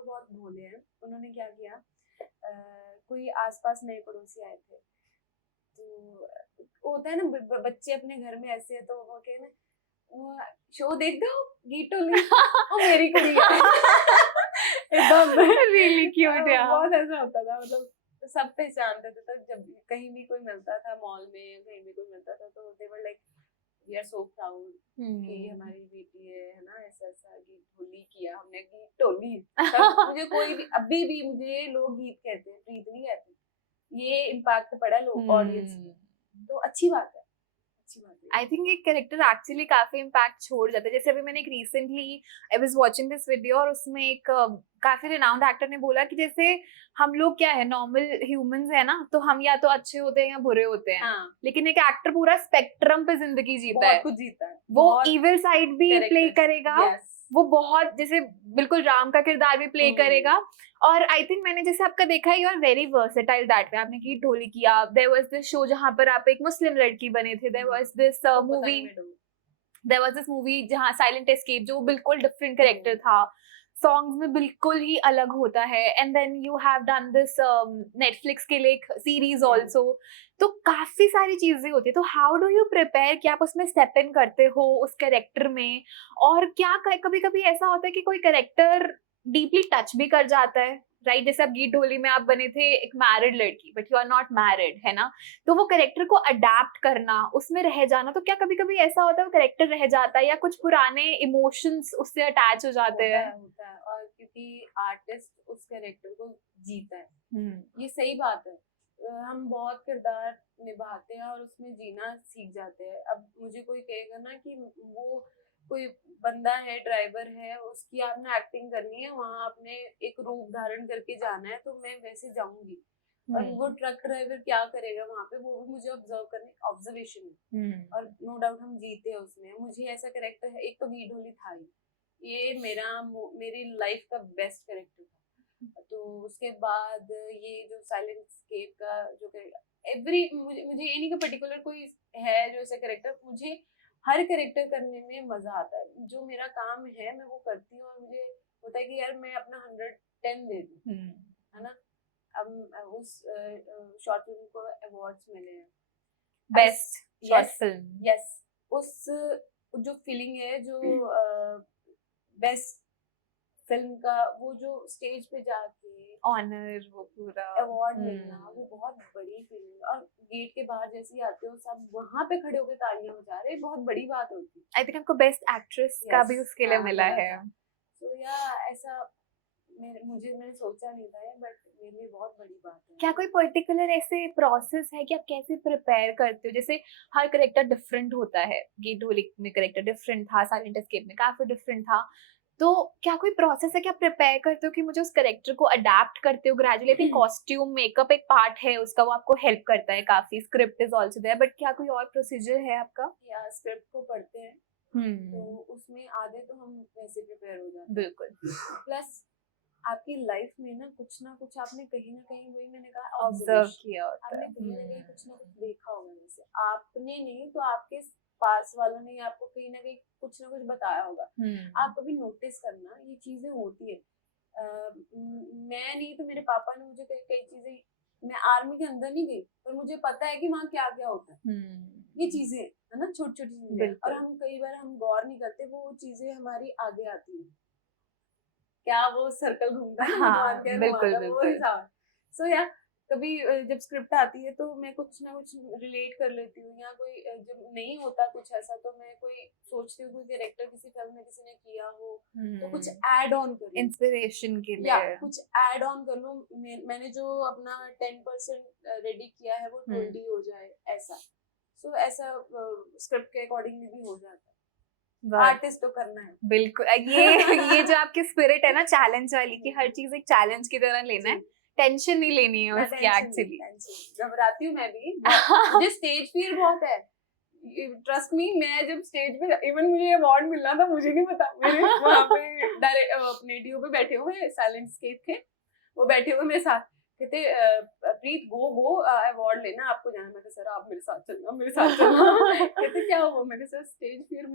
बहुत भोले हैं। उन्होंने क्या किया, कोई आसपास नए पड़ोसी आए थे, तो होता है ना बच्चे अपने घर में ऐसे है, तो वो कहना शो देख दो गीत टोली, वो मेरी कुड़ी है। Really cute, yeah. बहुत ऐसा होता था, मतलब सब पहचानते थे। तो जब कहीं भी कोई मिलता था मॉल में, कहीं भी कोई मिलता था, तो they were like we are so proud कि हमारी बेटी है ना, ऐसा ऐसा गीत टोली किया हमने, गीत टोली। मुझे कोई भी, अभी भी मुझे लोग गीत कहते हैं, प्रीत नहीं कहते। ये इम्पैक्ट पड़ा लोग ऑडियंस में, तो अच्छी बात है। आई थिंक एक कैरेक्टर एक्चुअली काफी इम्पैक्ट छोड़ जाता है। जैसे अभी मैंने एक recently I was watching this video, और उसमें एक काफी रिनाउंड एक्टर ने बोला कि जैसे हम लोग क्या है, नॉर्मल ह्यूमंस है ना, तो हम या तो अच्छे होते हैं या बुरे होते हैं, लेकिन एक एक्टर पूरा स्पेक्ट्रम पे जिंदगी जीता है, कुछ जीता है, वो इविल साइड भी प्ले करेगा, वो बहुत जैसे बिल्कुल राम का किरदार भी प्ले करेगा। और आई थिंक मैंने जैसे आपका देखा है, you are very versatile that way. आपने गीत ढोली किया, देयर वाज दिस शो जहां पर आप एक मुस्लिम लड़की बने थे, देयर वाज दिस मूवी जहां साइलेंट एस्केप, जो बिल्कुल डिफरेंट कैरेक्टर था, सॉन्ग्स में बिल्कुल ही अलग होता है। And then you have done this Netflix के लिए सीरीज ऑल्सो, तो काफी सारी चीजें होती है। तो हाउ डू यू प्रिपेयर कि आप उसमें स्टेप इन करते हो उस कैरेक्टर में, और क्या कभी कभी ऐसा होता है कि कोई कैरेक्टर डीपली टच भी कर जाता है, राइट, जैसे आप गीत ढोली में आप बने थे एक मैरिड लड़की, but you are not married, है ना? तो वो कैरेक्टर को अडेप्ट करना, उसमें रह जाना, तो क्या कभी कभी ऐसा होता है वो कैरेक्टर रह जाता है या कुछ पुराने इमोशंस उससे अटैच हो जाते हैं? होता है, और क्योंकि आर्टिस्ट उस कैरेक्टर को जीता है, ये सही बात है। हम बहुत किरदार निभाते हैं और उसमें जीना सीख जाते हैं। अब मुझे कोई कहेगा ना कि वो कोई बंदा है, ड्राइवर है, उसकी आपने एक्टिंग करनी है, वहां आपने एक रूप धारण करके जाना है, तो मैं वैसे जाऊंगी। और वो ट्रक ड्राइवर क्या करेगा वहां पे, वो भी मुझे ऑब्जर्व करने, ऑब्जर्वेशन है। और नो डाउट हम जीते हैं उसमें। मुझे ऐसा कैरेक्टर है, एक तो गीत ढोली था ही, ये मेरी लाइफ का बेस्ट कैरेक्टर था। तो उसके बाद ये जो साइलेंट स्केप का जो मुझे ये नहीं कि पर्टिकुलर कोई है जो ऐसा कैरेक्टर, मुझे हर कैरेक्टर करने में मजा आता है। जो मेरा काम है मैं वो करती हूँ, और मुझे होता है कि यार मैं अपना 110 दे दूँ, है ना। अब उस शॉर्ट फिल्म को अवार्ड्स मिले हैं, बेस्ट शॉर्ट फिल्म। यस, उस जो फीलिंग है, जो बेस्ट फिल्म का वो जो स्टेज पे जाके ऑनर, वो पूरा अवार्ड मिलना, वो बहुत बड़ी फीलिंग। और गेट के बाहर जैसे ही आते हो, सब वहां पे खड़े होकर तालियां बजा रहे, बहुत बड़ी बात होती है। आई थिंक आपको बेस्ट एक्ट्रेस का भी उसके लिए मिला है। तो या ऐसा मैंने सोचा नहीं था, बट मेरे लिए बहुत बड़ी बात है। क्या कोई पर्टिकुलर ऐसे प्रोसेस है कि आप कैसे प्रिपेयर करते हो? जैसे हर करेक्टर डिफरेंट होता है, गीत ढोली में करेक्टर डिफरेंट था, साइलेंट एस्केप में काफी डिफरेंट था, तो क्या कोई प्रोसेस है कि आप प्रिपेयर करते हो कि मुझे उस करेक्टर को अडेप्ट करते हो gradually? I think costume makeup एक पार्ट है उसका, वो आपको हेल्प करता है काफी, script is also there, but क्या कोई और प्रोसीजर है आपका? या स्क्रिप्ट को पढ़ते हैं, तो उसमें आधे तो हम वैसे प्रिपेयर हो जाते हैं। बिल्कुल। प्लस आपकी लाइफ में ना कुछ आपने कहीं ना कहीं, वही मैंने कहा, ऑब्जर्व किया होता आपने है। कहीं ना कहीं कुछ ना कुछ देखा होगा। जैसे आपने नहीं तो आपके पास वालों ने आपको कहीं ना कहीं कुछ ना कुछ बताया होगा। आप कभी नोटिस करना, ये चीजें होती है। मैं नहीं तो मेरे पापा ने मुझे कई चीजें, मैं आर्मी के अंदर नहीं गई पर मुझे पता है कि वहाँ क्या क्या होता है। ये चीजें है ना, छोटी छोटी चीजें, और हम कई बार हम गौर नहीं करते, वो चीजें हमारी आगे आती है। क्या वो सर्कल घूमता है, हाँ, बिल्कुल बिल्कुल। सो या कभी जब स्क्रिप्ट आती है तो मैं कुछ ना कुछ रिलेट कर लेती हूँ, या कोई जब नहीं होता कुछ ऐसा तो मैं कोई सोचती हूँ कोई कैरेक्टर किसी फिल्म में किसी ने किया हो तो कुछ ऐड ऑन कर लूं, इंस्पिरेशन के लिए, या कुछ ऐड ऑन कर लूं। मैंने जो अपना 10% रेडी किया है वो 20 हो जाए, ऐसा। सो ऐसा स्क्रिप्ट के अकॉर्डिंगली भी हो जाता है। आर्टिस्ट तो करना है बिल्कुल। ये जो आपकी स्पिरिट है ना चैलेंज वाली, कि हर चीज एक चैलेंज की तरह लेना है, टेंशन नहीं लेनी है उसकी। एक्चुअली घबराती हूँ मैं भी, मुझे स्टेज फियर बहुत है, ट्रस्ट मी। मैं जब स्टेज पे, इवन मुझे अवार्ड मिलना था, मुझे नहीं पता, मेरे वहाँ पे डायरेक्ट अपने डीओ पे बैठे हुए साइलेंट स्केप के, वो बैठे हुए मेरे साथ, कहते प्रीत गो अवार्ड लेना, आपको जाना। मैं सर आप मेरे साथ चलना कहते क्या हुआ? मैंने सर स्टेज फियर,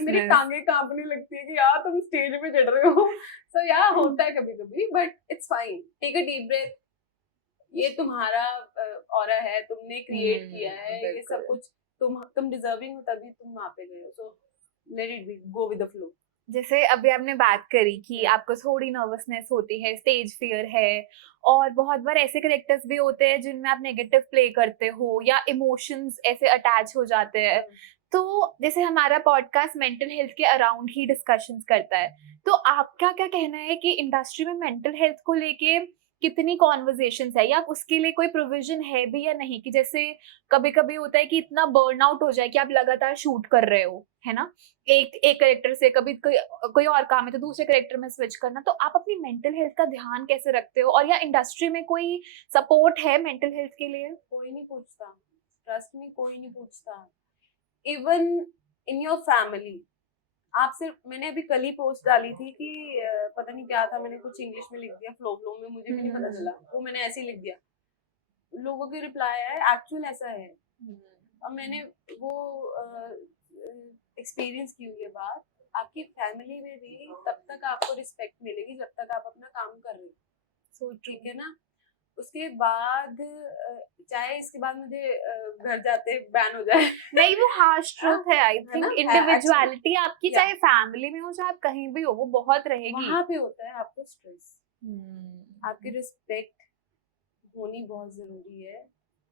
मेरी टांगे कांपने लगती है कि यार तुम स्टेज पे चढ़ रहे हो। सो यार होता है कभी कभी, but it's fine, take a deep breath. ये तुम्हारा ऑरा है, तुमने क्रिएट किया है, ये सब कुछ तुम डिजर्विंग हो तभी तुम वहां पे गए हो। So let it be, go with the flow. जैसे अभी आपने बात करी कि आपको थोड़ी नर्वसनेस होती है, स्टेज फियर है, और बहुत बार ऐसे कैरेक्टर्स भी होते हैं जिनमें आप नेगेटिव प्ले करते हो या इमोशंस ऐसे अटैच हो जाते हैं। तो जैसे हमारा पॉडकास्ट मेंटल हेल्थ के अराउंड ही डिस्कशंस करता है, तो आपका क्या कहना है कि इंडस्ट्री में मेंटल हेल्थ को लेके कितनी कॉन्वर्जेशंस है, या उसके लिए कोई प्रोविजन है भी या नहीं? कि जैसे कभी कभी होता है कि इतना बर्नआउट हो जाए कि आप लगातार शूट कर रहे हो, है ना, एक कैरेक्टर से, कभी कोई और काम है तो दूसरे कैरेक्टर में स्विच करना, तो आप अपनी मेंटल हेल्थ का ध्यान कैसे रखते हो? और या इंडस्ट्री में कोई सपोर्ट है मेंटल हेल्थ के लिए? कोई नहीं पूछता, ट्रस्ट मी, कोई नहीं पूछता। इवन इन योर फैमिली, आप सिर्फ, मैंने अभी कल ही पोस्ट डाली थी कि पता नहीं क्या था, मैंने कुछ इंग्लिश में लिख दिया फ्लो में, मुझे भी नहीं पता चला, वो मैंने ऐसे ही लिख दिया। लोगों के रिप्लाई है एक्चुअल ऐसा है। और मैंने वो एक्सपीरियंस की हुई है बात। आपकी फैमिली में भी तब तक आपको रिस्पेक्ट मिलेगी जब तक आप अपना काम कर रहे हो, ठीक है ना। उसके बाद चाहे इसके बाद मुझे घर जाते बैन हो जाए, नहीं, वो हार्श ट्रूथ है। आई थिंक इंडिविजुअलिटी आपकी चाहे फैमिली में हो चाहे आप कहीं भी हो, वो बहुत रहेगी। वहां पे होता है आपको स्ट्रेस, आपकी रिस्पेक्ट होनी बहुत जरूरी है।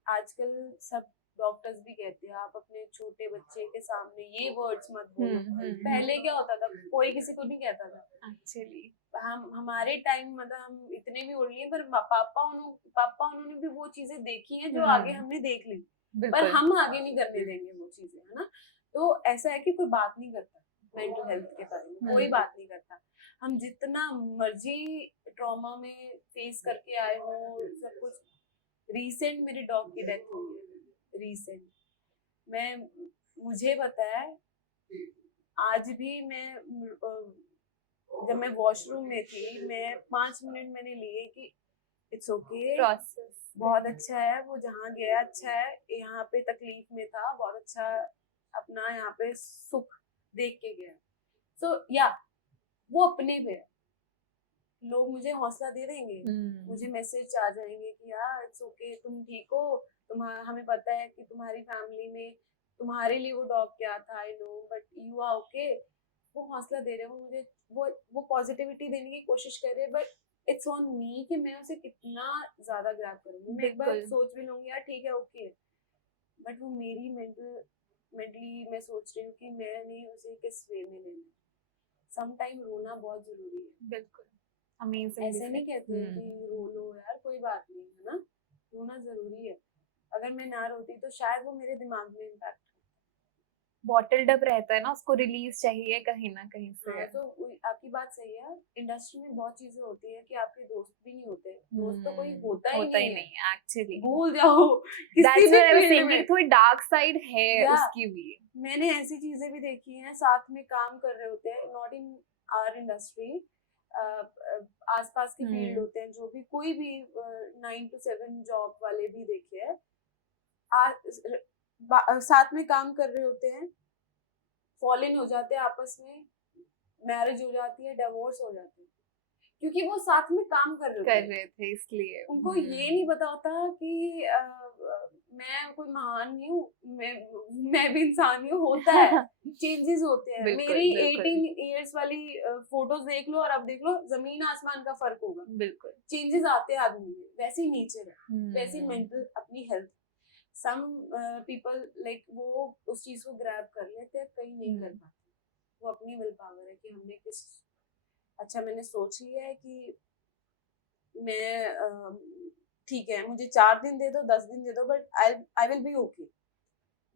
आजकल सब डॉक्टर्स भी कहते हैं आप अपने छोटे बच्चे के सामने ये वर्ड्स मत बोलो। पहले क्या होता था, कोई किसी को नहीं कहता था एक्चुअली। हम हमारे टाइम मतलब हम इतने भी ओल्ड नहीं है, पर पापा उन्होंने भी वो चीजें देखी हैं जो आगे हमने देख ली, पर हम आगे नहीं करने देंगे वो चीजें, है ना। तो ऐसा है कि कोई बात नहीं करता मेंटल हेल्थ के बारे में, कोई बात नहीं करता। हम जितना मर्जी ट्रॉमा में फेस करके आए हो सब कुछ। रिसेंट मेरी डॉग की डेथ हुई है, रिसेंट। मुझे पता है, आज भी जब मैं वॉशरूम में थी, मैं 5 मिनट मैंने लिए कि इट्स ओके, प्रोसेस बहुत अच्छा है, वो जहाँ गया अच्छा है, यहाँ पे तकलीफ में था, बहुत अच्छा अपना यहाँ पे सुख देख के गया। सो या वो अपने पे है, लोग मुझे हौसला दे देंगे, मुझे मैसेज आ जाएंगे कि यार इट्स ओके, तुम ठीक हो, हमें पता है कि तुम्हारी फैमिली में तुम्हारे लिए वो डॉग क्या था, I know, but you are okay. वो हौसला दे रहे हो मुझे, वो पॉजिटिविटी देने की कोशिश कर रहे हैं, बट इट्स ऑन मी कि मैं उसे कितना ज्यादा ग्रैब करूंगी। मैं एक बार सोच भी लूंगी यार ठीक है ओके, बट वो मेरी मेंटली मैं सोच रही हूँ कि मैंने उसे किस वे में लेना। सम टाइम रोना बहुत जरूरी है। बिल्कुल अमेजिंग। ऐसे नहीं कहते कि रो लो यार, कोई बात नहीं, है ना, रोना जरूरी है। अगर मैं ना रोती तो शायद वो मेरे दिमाग में इम्पैक्ट बॉटल्ड अप रहता है ना, उसको रिलीज चाहिए कहीं ना कहीं से। तो आपकी बात सही है। इंडस्ट्री में बहुत चीजें होती है कि आपके दोस्त भी नहीं होते, दोस्त तो कोई होता ही नहीं एक्चुअली, भूल जाओ किसी भी फील्ड में। थोड़ी डार्क साइड है उसकी भी। मैंने ऐसी चीजें भी देखी हैं, साथ में काम कर रहे होते हैं, नॉट इन आवर इंडस्ट्री, आसपास के फील्ड होते हैं, जो भी कोई भी 9 to 7 जॉब वाले भी देखे हैं, साथ में काम कर रहे होते हैं, फॉल इन हो जाते हैं आपस में, मैरिज हो जाती है, डिवोर्स हो जाते हैं, क्योंकि वो साथ में काम कर रहे थे इसलिए उनको ये नहीं पता होता कि मैं कोई महान नहीं हूँ, मैं भी इंसान ही हूँ, होता है चेंजेस होते हैं। मेरी 18 इयर्स वाली फोटोज देख लो और अब देख लो, जमीन आसमान का फर्क होगा। बिल्कुल चेंजेस आते हैं आदमी में, वैसे नेचर है, वैसे मेंटल अपनी हेल्थ। सम पीपल लाइक वो उस चीज को ग्रैब कर लेते हैं, कहीं नहीं कर पाते। वो अपनी विल पावर है कि हमने किस अच्छा मैंने सोच लिया है कि मैं ठीक है, मुझे 4 दिन दे दो, 10 दिन दे दो, but I will be okay.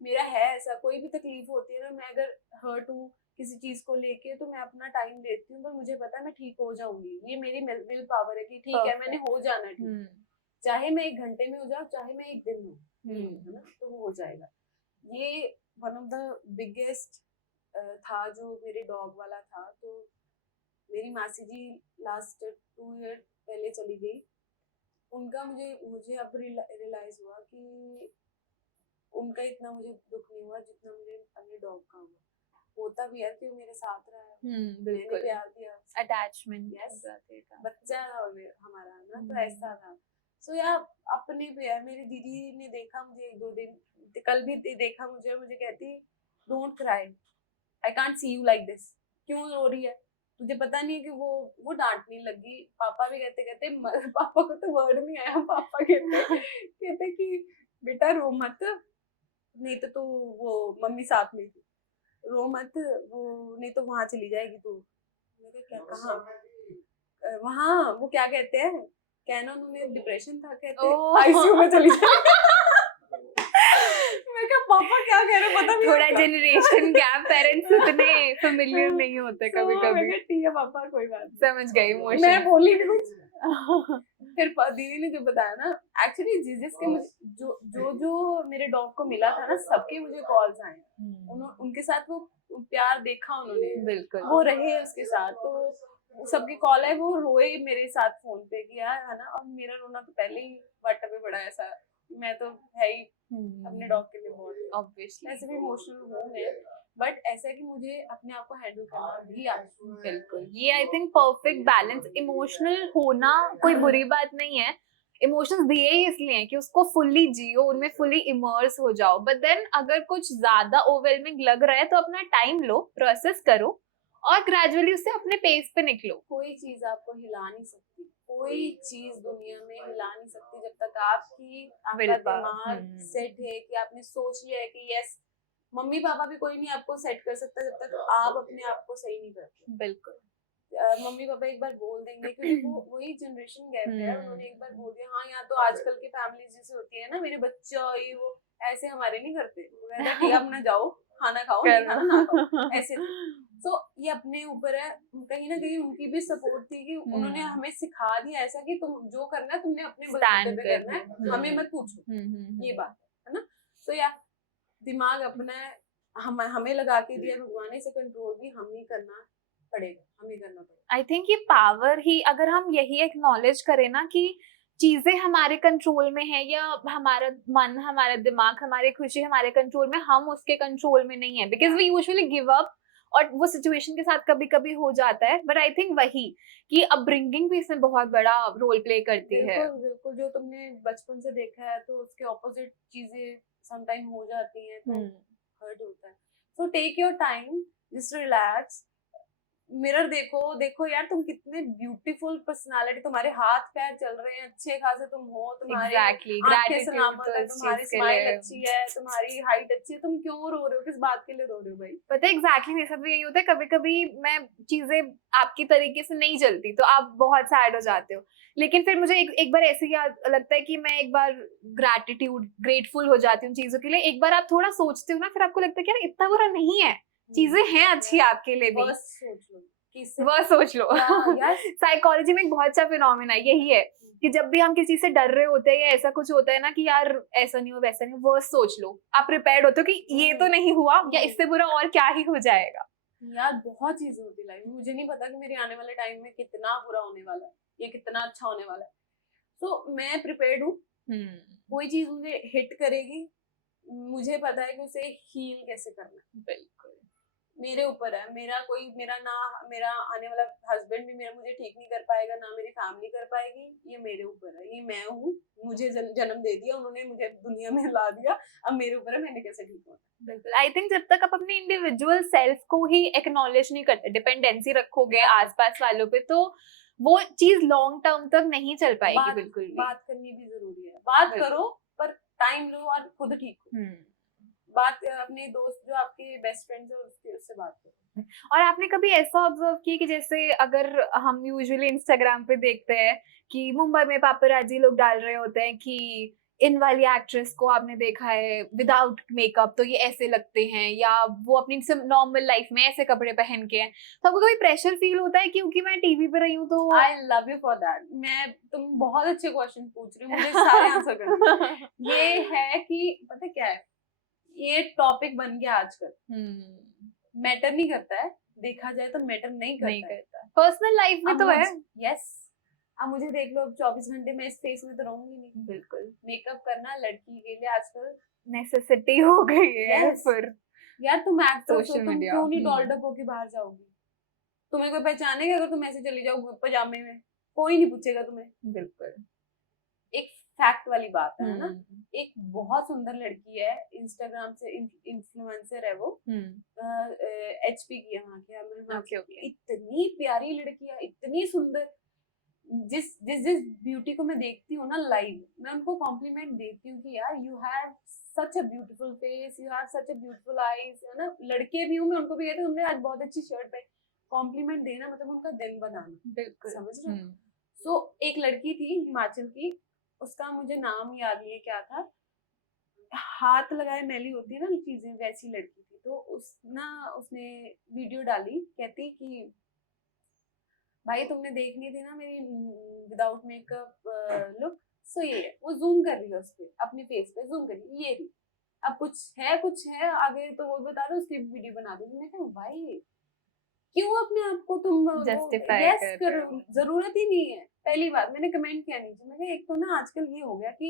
मेरा है ऐसा, कोई भी तकलीफ होती है ना, मैं अगर हर्ट हूँ किसी चीज को लेके तो मैं अपना टाइम लेती हूँ, पर मुझे पता है मैं ठीक हो जाऊंगी। ये मेरी विल पावर है कि ठीक है मैंने हो जाना है ठीक, चाहे मैं 1 घंटे में हो जाऊँ, चाहे मैं 1 दिन में, है ना, तो वो हो जाएगा। ये वन ऑफ द बिगेस्ट था जो मेरे डॉग वाला था। तो मेरी मासी जी लास्ट 2 ईयर पहले चली गई। उनका मुझे अब रियलाइज हुआ कि उनका इतना मुझे दुख नहीं हुआ जितना मुझे अपने डॉग का हुआ। होता भी है कि वो मेरे साथ रहा है, मैंने प्यार दिया, अटैचमेंट, यस, बच्चा हमारा ना, तो ऐसा था। सो यार अपने पे है। मेरी दीदी ने देखा मुझे 1-2 दिन, कल भी देखा मुझे कहती don't cry, I can't see you like this, क्यों रो रही है, तुझे पता नहीं है कि वो डांटने लगी। पापा भी कहते पापा को तो वर्ड नहीं आया, पापा कहते कि बेटा रो मत, नहीं तो तू वो मम्मी साथ में थी, रो मत, वो नहीं तो वहां चली जाएगी तू। मैंने क्या कहा वहाँ, वो क्या कहते हैं, कहना उन्होंने डिप्रेशन था, कहते आईसीयू में चली जाएगी। मैं क्या पापा क्या कह रहे पता नहीं, थोड़ा जनरेशन गैप, पेरेंट्स इतने फेमिलियर नहीं होते कभी कभी। ठीक है पापा कोई बात नहीं, समझ गई इमोशन, मैं बोली नहीं कुछ। फिर दीदी ने जो बताया ना, एक्चुअली जिसके मुझे जो मेरे डॉग को मिला था ना, सबके मुझे कॉल्स आए, उनके साथ वो प्यार देखा उन्होंने, बिल्कुल वो रहे उसके साथ, तो सबकी कॉल है, वो रोए मेरे साथ फोन पे कि यार, है ना। और मेरा रोना तो पहले ही वाटा पे पड़ा, ऐसा मैं तो है ही अपने डॉग के लिए बहुत ऑब्वियसली ऐसे भी इमोशनल हूँ मैं, बट ऐसा है कि मुझे अपने आप को हैंडल करना भी आता है। बिल्कुल, ये I think perfect balance. Emotional होना कोई बुरी बात नहीं है, इमोशंस दिए ही इसलिए हैं कि उसको फुल्ली जियो, उनमें फुल्ली इमर्स हो जाओ। बट देन अगर कुछ ज्यादा ओवरवेलमिंग लग रहा है तो अपना टाइम लो, प्रोसेस करो और ग्रेजुअली उससे अपने पेस पे निकलो। कोई चीज आपको हिला नहीं सकती, कोई चीज दुनिया में हिला नहीं सकती जब तक आपका Willpower, दिमाग सेट है, कि आपने सोच लिया है कि यस, मम्मी पापा भी कोई नहीं आपको सेट कर सकता जब तक आप अपने आप को सही नहीं करते। बिल्कुल। मम्मी पापा एक बार बोल देंगे, क्योंकि वो वही जनरेशन गैप है, उन्होंने एक बार बोल दिया, हाँ यहाँ तो आजकल की फैमिलीज जैसे होती है ना, मेरे बच्चा ये वो, ऐसे हमारे नहीं करते, वो कहता है, ठीक है अब ना जाओ, खाना खाओ, नहीं खाना ना खाओ, ऐसे थे। तो ये अपने ऊपर है, कहीं ना कहीं उनकी भी सपोर्ट थी कि उन्होंने हमें सिखा दिया ऐसा कि तुम जो करना है तुमने अपने बलबूते पे करना है, हमें मत पूछो, ये बात है ना। तो यार दिमाग अपना है, हमें लगा के दिया भगवान ने, इसे कंट्रोल भी हम ही करना पड़ेगा, हमें करना पड़ेगा। आई थिंक ये पावर ही, अगर हम यही एक्नॉलेज करें ना कि चीजें हमारे कंट्रोल में है, या हमारा मन, हमारा दिमाग, हमारी खुशी हमारे कंट्रोल में, हम उसके कंट्रोल में नहीं है, because we usually give up, और वो सिचुएशन के साथ कभी कभी हो जाता है। बट आई थिंक वही कि अपब्रिंगिंग भी इसमें बहुत बड़ा रोल प्ले करती है। बिल्कुल बिल्कुल, जो तुमने बचपन से देखा है तो उसके ऑपोजिट चीजें समटाइम हो जाती हैं, तो हर्ट होता है। So take your time, just relax, mirror देखो, देखो यार तुम कितने ब्यूटीफुल पर्सनालिटी, तुम्हारे हाथ पैर चल रहे हैं, अच्छे खासे तुम हो, तुम्हारी Exactly. आंखें Gratitude सलामत तो है, इस तुम्हारी चीज के स्माइल लिए। अच्छी है, तुम्हारी हाइट अच्छी है, तुम क्यों रो रहे हो, किस बात के लिए रो रहे हो भाई? पता है एग्जैक्टली मेरे साथ भी यही होता है। कभी कभी मैं चीजें आपकी तरीके से नहीं चलती तो आप बहुत सैड हो जाते हो, लेकिन फिर मुझे एक बार ऐसे याद लगता है कि मैं एक बार ग्रेटफुल हो जाती हूँ चीजों के लिए। एक बार आप थोड़ा सोचते हो ना, फिर आपको लगता है कि यार इतना बुरा नहीं है, चीजें हैं अच्छी आपके लिए भी, बस सोच लो, किससे वह सोच लो। यार साइकोलॉजी में एक बहुत अच्छा फिनोमेना यही है कि जब भी हम किसी चीज से डर रहे होते हैं या ऐसा कुछ होता है ना कि यार ऐसा नहीं हो वैसा नहीं हो, वो सोच लो, आप प्रिपेयर्ड होते हो कि ये तो नहीं हुआ, या इससे बुरा और क्या ही हो जाएगा। यार बहुत चीजें होती लाइफ में, मुझे नहीं पता कि मेरे आने वाले टाइम में कितना बुरा होने वाला है या कितना अच्छा होने वाला है। तो मैं प्रिपेयर्ड हूँ, कोई चीज मुझे हिट करेगी, मुझे पता है कि उसे हील कैसे करना है। बिल्कुल मेरे ऊपर है, मेरा आने वाला हस्बैंड भी मुझे ठीक नहीं कर पाएगा, ना मेरी फैमिली कर पाएगी, ये मेरे ऊपर है, ये मैं हूँ, मुझे जन्म दे दिया उन्होंने, मुझे दुनिया में ला दिया, अब मेरे ऊपर है मैंने कैसे ठीक होना। बिल्कुल। आई थिंक जब तक आप अपने इंडिविजुअल सेल्फ को ही एक्नॉलेज नहीं करते, डिपेंडेंसी रखोगे आसपास वालों पे, तो वो चीज लॉन्ग टर्म तक नहीं चल पाएगी। बिल्कुल भी बात करनी भी जरूरी है, बात करो पर टाइम लो और खुद ठीक हो। बात अपने दोस्त जो आपके बेस्ट फ्रेंड्स है उससे बात करो। और आपने कभी ऐसा ऑब्जर्व किया कि जैसे अगर हम यूजुअली इंस्टाग्राम पे देखते हैं कि मुंबई में पापराजी लोग डाल रहे होते हैं कि इन वाली एक्ट्रेस को आपने देखा है विदाउट मेकअप तो ये ऐसे लगते हैं, या वो अपनी नॉर्मल लाइफ में ऐसे कपड़े पहन के हैं, तो आपको कोई प्रेशर फील होता है क्योंकि मैं टीवी पे रही हूँ तो? I love you for that. तुम बहुत अच्छे क्वेश्चन पूछ रही हो, मुझे सारे आंसर करने। ये है कि पता क्या है, ये टॉपिक बन गया आजकल, मैटर नहीं करता है, देखा जाए तो मैटर नहीं करता। पर्सनल लाइफ में तो है। यस, अब मुझे देख लो, अब 24 घंटे मैं इस फेस में तो रहूंगी नहीं। बिल्कुल, मेकअप करना लड़की के लिए आजकल नेसेसिटी हो गई है। फिर यार तुम एक्टर हो, सोशल तुम मीडिया क्यों नहीं डॉल्ड अप होके बाहर जाओगी? तुम्हें कोई पहचानेगा अगर तुम ऐसे चली जाओ पजामे में? कोई नहीं पूछेगा तुम्हें। बिल्कुल, एक फैक्ट वाली बात है ना। एक बहुत सुंदर लड़की है, इंस्टाग्राम से इन्फ्लुएंसर है वो, HP की है वहाँ की। इतनी प्यारी लड़की है, इतनी सुंदर, जिस ब्यूटी को मैं देखती हूँ ना लाइव, मैं उनको कॉम्प्लीमेंट देती हूँ कि यार you have such a beautiful face, you have such a beautiful eyes, है ना। लड़के भी हूँ मैं उनको भी कहती हूँ तुमने आज बहुत अच्छी शर्ट पहनी। कॉम्प्लीमेंट देना मतलब उनका दिन बनाना। बिल्कुल, समझ रहे हो? सो एक लड़की थी हिमाचल की, उसका मुझे नाम याद नहीं है क्या था, हाथ लगाए मैली होती है ना चीजें, वैसी लड़की थी। तो उसने वीडियो डाली, कहती कि भाई तुमने देखनी थी ना मेरी विदाउट मेकअप लुक, सो ये वो जूम कर रही है उस पे, अपने फेस पे जूम कर रही है, ये रही। अब कुछ है आगे तो वो बता दो, उसकी वीडियो बना दो। मैंने कहा भाई क्यों अपने आप को तुम जस्टिफाई करो, जरूरत ही नहीं है। पहली बात मैंने कमेंट किया नीचे, मैं कहा एक तो ना आजकल ये हो गया कि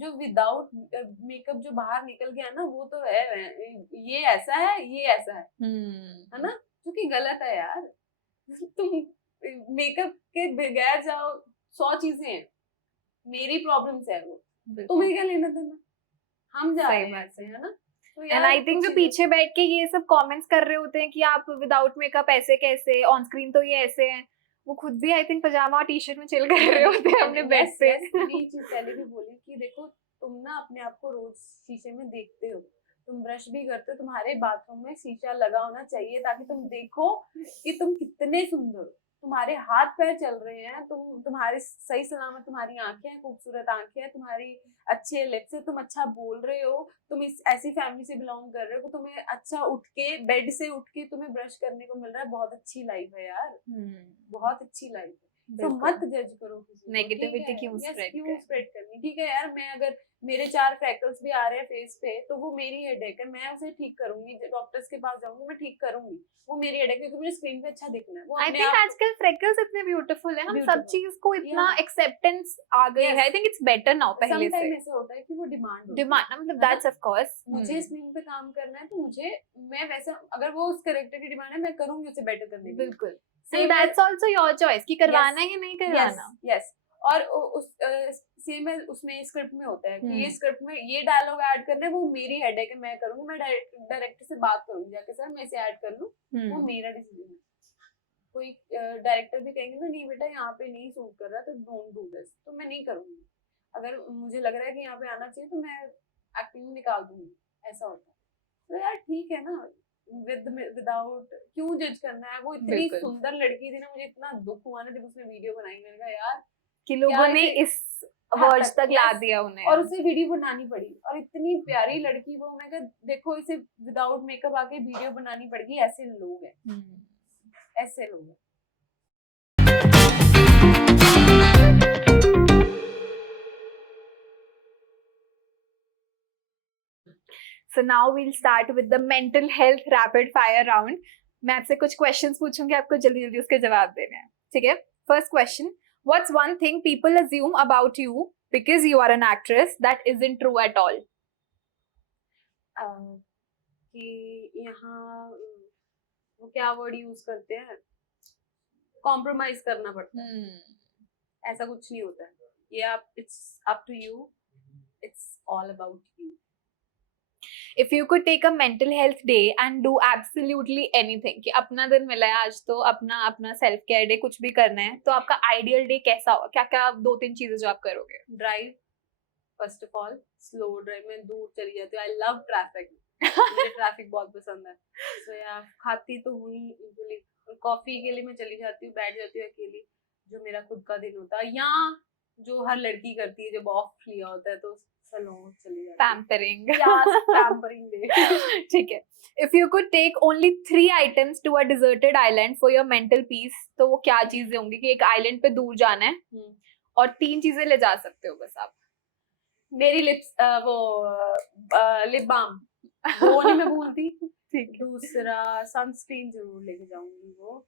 जो विदाउट मेकअप जो बाहर निकल गया ना, वो तो है ये ऐसा है, ये ऐसा है ना, जो कि गलत है यार। तुम मेकअप के बगैर जाओ, 100 चीजें हैं, मेरी प्रॉब्लम्स है वो, तुम्हें क्या लेना देना, हम जा रहे हैं ऐसे, है ना। एंड आई थिंक जो पीछे बैठ के ये सब कमेंट्स कर रहे होते हैं कि आप विदाउट मेकअप ऐसे कैसे, ऑन स्क्रीन तो ये ऐसे हैं, वो खुद भी आई थिंक पजामा और टी शर्ट में चिल कर रहे होते हैं अपने बेड पे। मैंने ये चीज पहले भी बोली कि देखो तुम ना अपने आप को रोज शीशे में देखते हो, तुम ब्रश भी करते हो, तुम्हारे बाथरूम में शीशा लगा होना चाहिए ताकि तुम देखो कि तुम कितने सुंदर हो, तुम्हारे हाथ पैर चल रहे हैं, तुम्हारे सही सलामत, तुम्हारी आंखें हैं, खूबसूरत आंखें हैं, तुम्हारी अच्छे लिप्स है, तुम अच्छा बोल रहे हो, तुम इस ऐसी फैमिली से बिलोंग कर रहे हो, तुम्हें अच्छा उठ के बेड से उठ के तुम्हें ब्रश करने को मिल रहा है, बहुत अच्छी लाइफ है यार, बहुत अच्छी लाइफ है। तो मत जज करो किसी को, नेगेटिविटी क्यों क्यों स्प्रेड करनी, ठीक है यार, मैं अगर मेरे 4 फ्रैकल्स भी आ रहे हैं फेस पे तो वो मेरी हेडेक है, मैं उसे ठीक करूंगी, डॉक्टर्स के पास जाऊंगी, मैं ठीक करूंगी, वो मेरी हेडेक है क्योंकि मुझे स्क्रीन पे अच्छा दिखना है। वो आई अपने थिंक आप आजकल फ्रेकल्स इतने ब्यूटीफुल है, हम सब Beautiful. चीज को इतना Yeah. एक्सेप्टेंस आ गई है, I think it's better now पहले से। समटाइम ऐसा होता है कि वो डिमांड डिमांड मतलब है ना? दैट्स ऑफ कोर्स मुझे स्क्रीन पे काम करना है तो मैं वैसा, अगर वो उस कैरेक्टर की डिमांड है मैं करूंगी उसे बेटर करने के लिए। बिल्कुल, Same that's also your choice कि करवाना है Yes. कि नहीं करवाना। यस और उस सेम है उसमें स्क्रिप्ट में होता है कि ये हम्म। स्क्रिप्ट में ये डायलॉग ऐड करना है, वो मेरी हेडेक है, मैं करूंगी, मैं डायरेक्टर से बात करूंगी जाके, सर मैं इसे ऐड कर लूं, वो मेरा डिसीजन है। कोई डायरेक्टर भी कहेंगे ना नहीं बेटा यहाँ पे नहीं सूट कर रहा तो डोंट डू दिस, तो मैं नहीं करूंगी। अगर मुझे लग रहा है कि यहाँ पे आना चाहिए तो मैं एक्टिंग निकाल दूंगी, ऐसा होता है। तो यार ठीक है ना, विदाउट क्यों जज करना है। वो इतनी बिल्कुल। सुंदर लड़की थी ना, मुझे इतना दुख हुआ ना जब उसने वीडियो बनाई, मैंने कहा यार कि लोगों ने इस वर्ड्स तक ला दिया उन्हें, और उसे वीडियो बनानी पड़ी, और इतनी प्यारी लड़की वो, मैं कहा देखो इसे विदाउट मेकअप आके वीडियो बनानी पड़ेगी, ऐसे लोग हैं, ऐसे लोग हैं। So now we'll start with the mental health rapid fire round. मैं आपसे कुछ questions पूछूंगी, आपको जल्दी जल्दी उसके जवाब देने हैं, ठीक है? First question: What's one thing people assume about you because you are an actress that isn't true at all? कि यहाँ वो क्या वर्ड यूज करते हैं, कॉम्प्रोमाइज करना पड़ता है, ऐसा कुछ नहीं होता है। ये आप, it's up to you, it's all about you. If you could take a mental health day and do absolutely anything, कि अपना दिन मिला है आज तो अपना सेल्फ केयर डे कुछ भी करना है, तो आपका आइडियल डे कैसा होगा? क्या क्या 2-3 चीजें जो आप करोगे? Drive, first of all slow drive, मैं दूर चली जाती हूँ, आई लव ट्रैफिक, मुझे ट्रैफिक बहुत पसंद है। तो यार खाती तो हुई यूजुअली, कॉफी के लिए मैं चली जाती हूँ, बैठ जाती हूँ अकेली, जो मेरा खुद का दिन होता है, या जो हर लड़की करती है जब ऑफ लिया होता है तो सैलून चली जाती पैम्परिंग। Pampering day. ठीक है। If you could take only 3 items to a deserted island for your mental peace, तो वो क्या चीजें होंगी? कि एक आइलैंड पे दूर जाना है और 3 चीजें ले जा सकते हो बस आप। मेरी लिप्स, वो लिप बाम, वो नहीं मैं भूलती। ठीक। दूसरा सनस्क्रीन जरूर लेके जाऊंगी, वो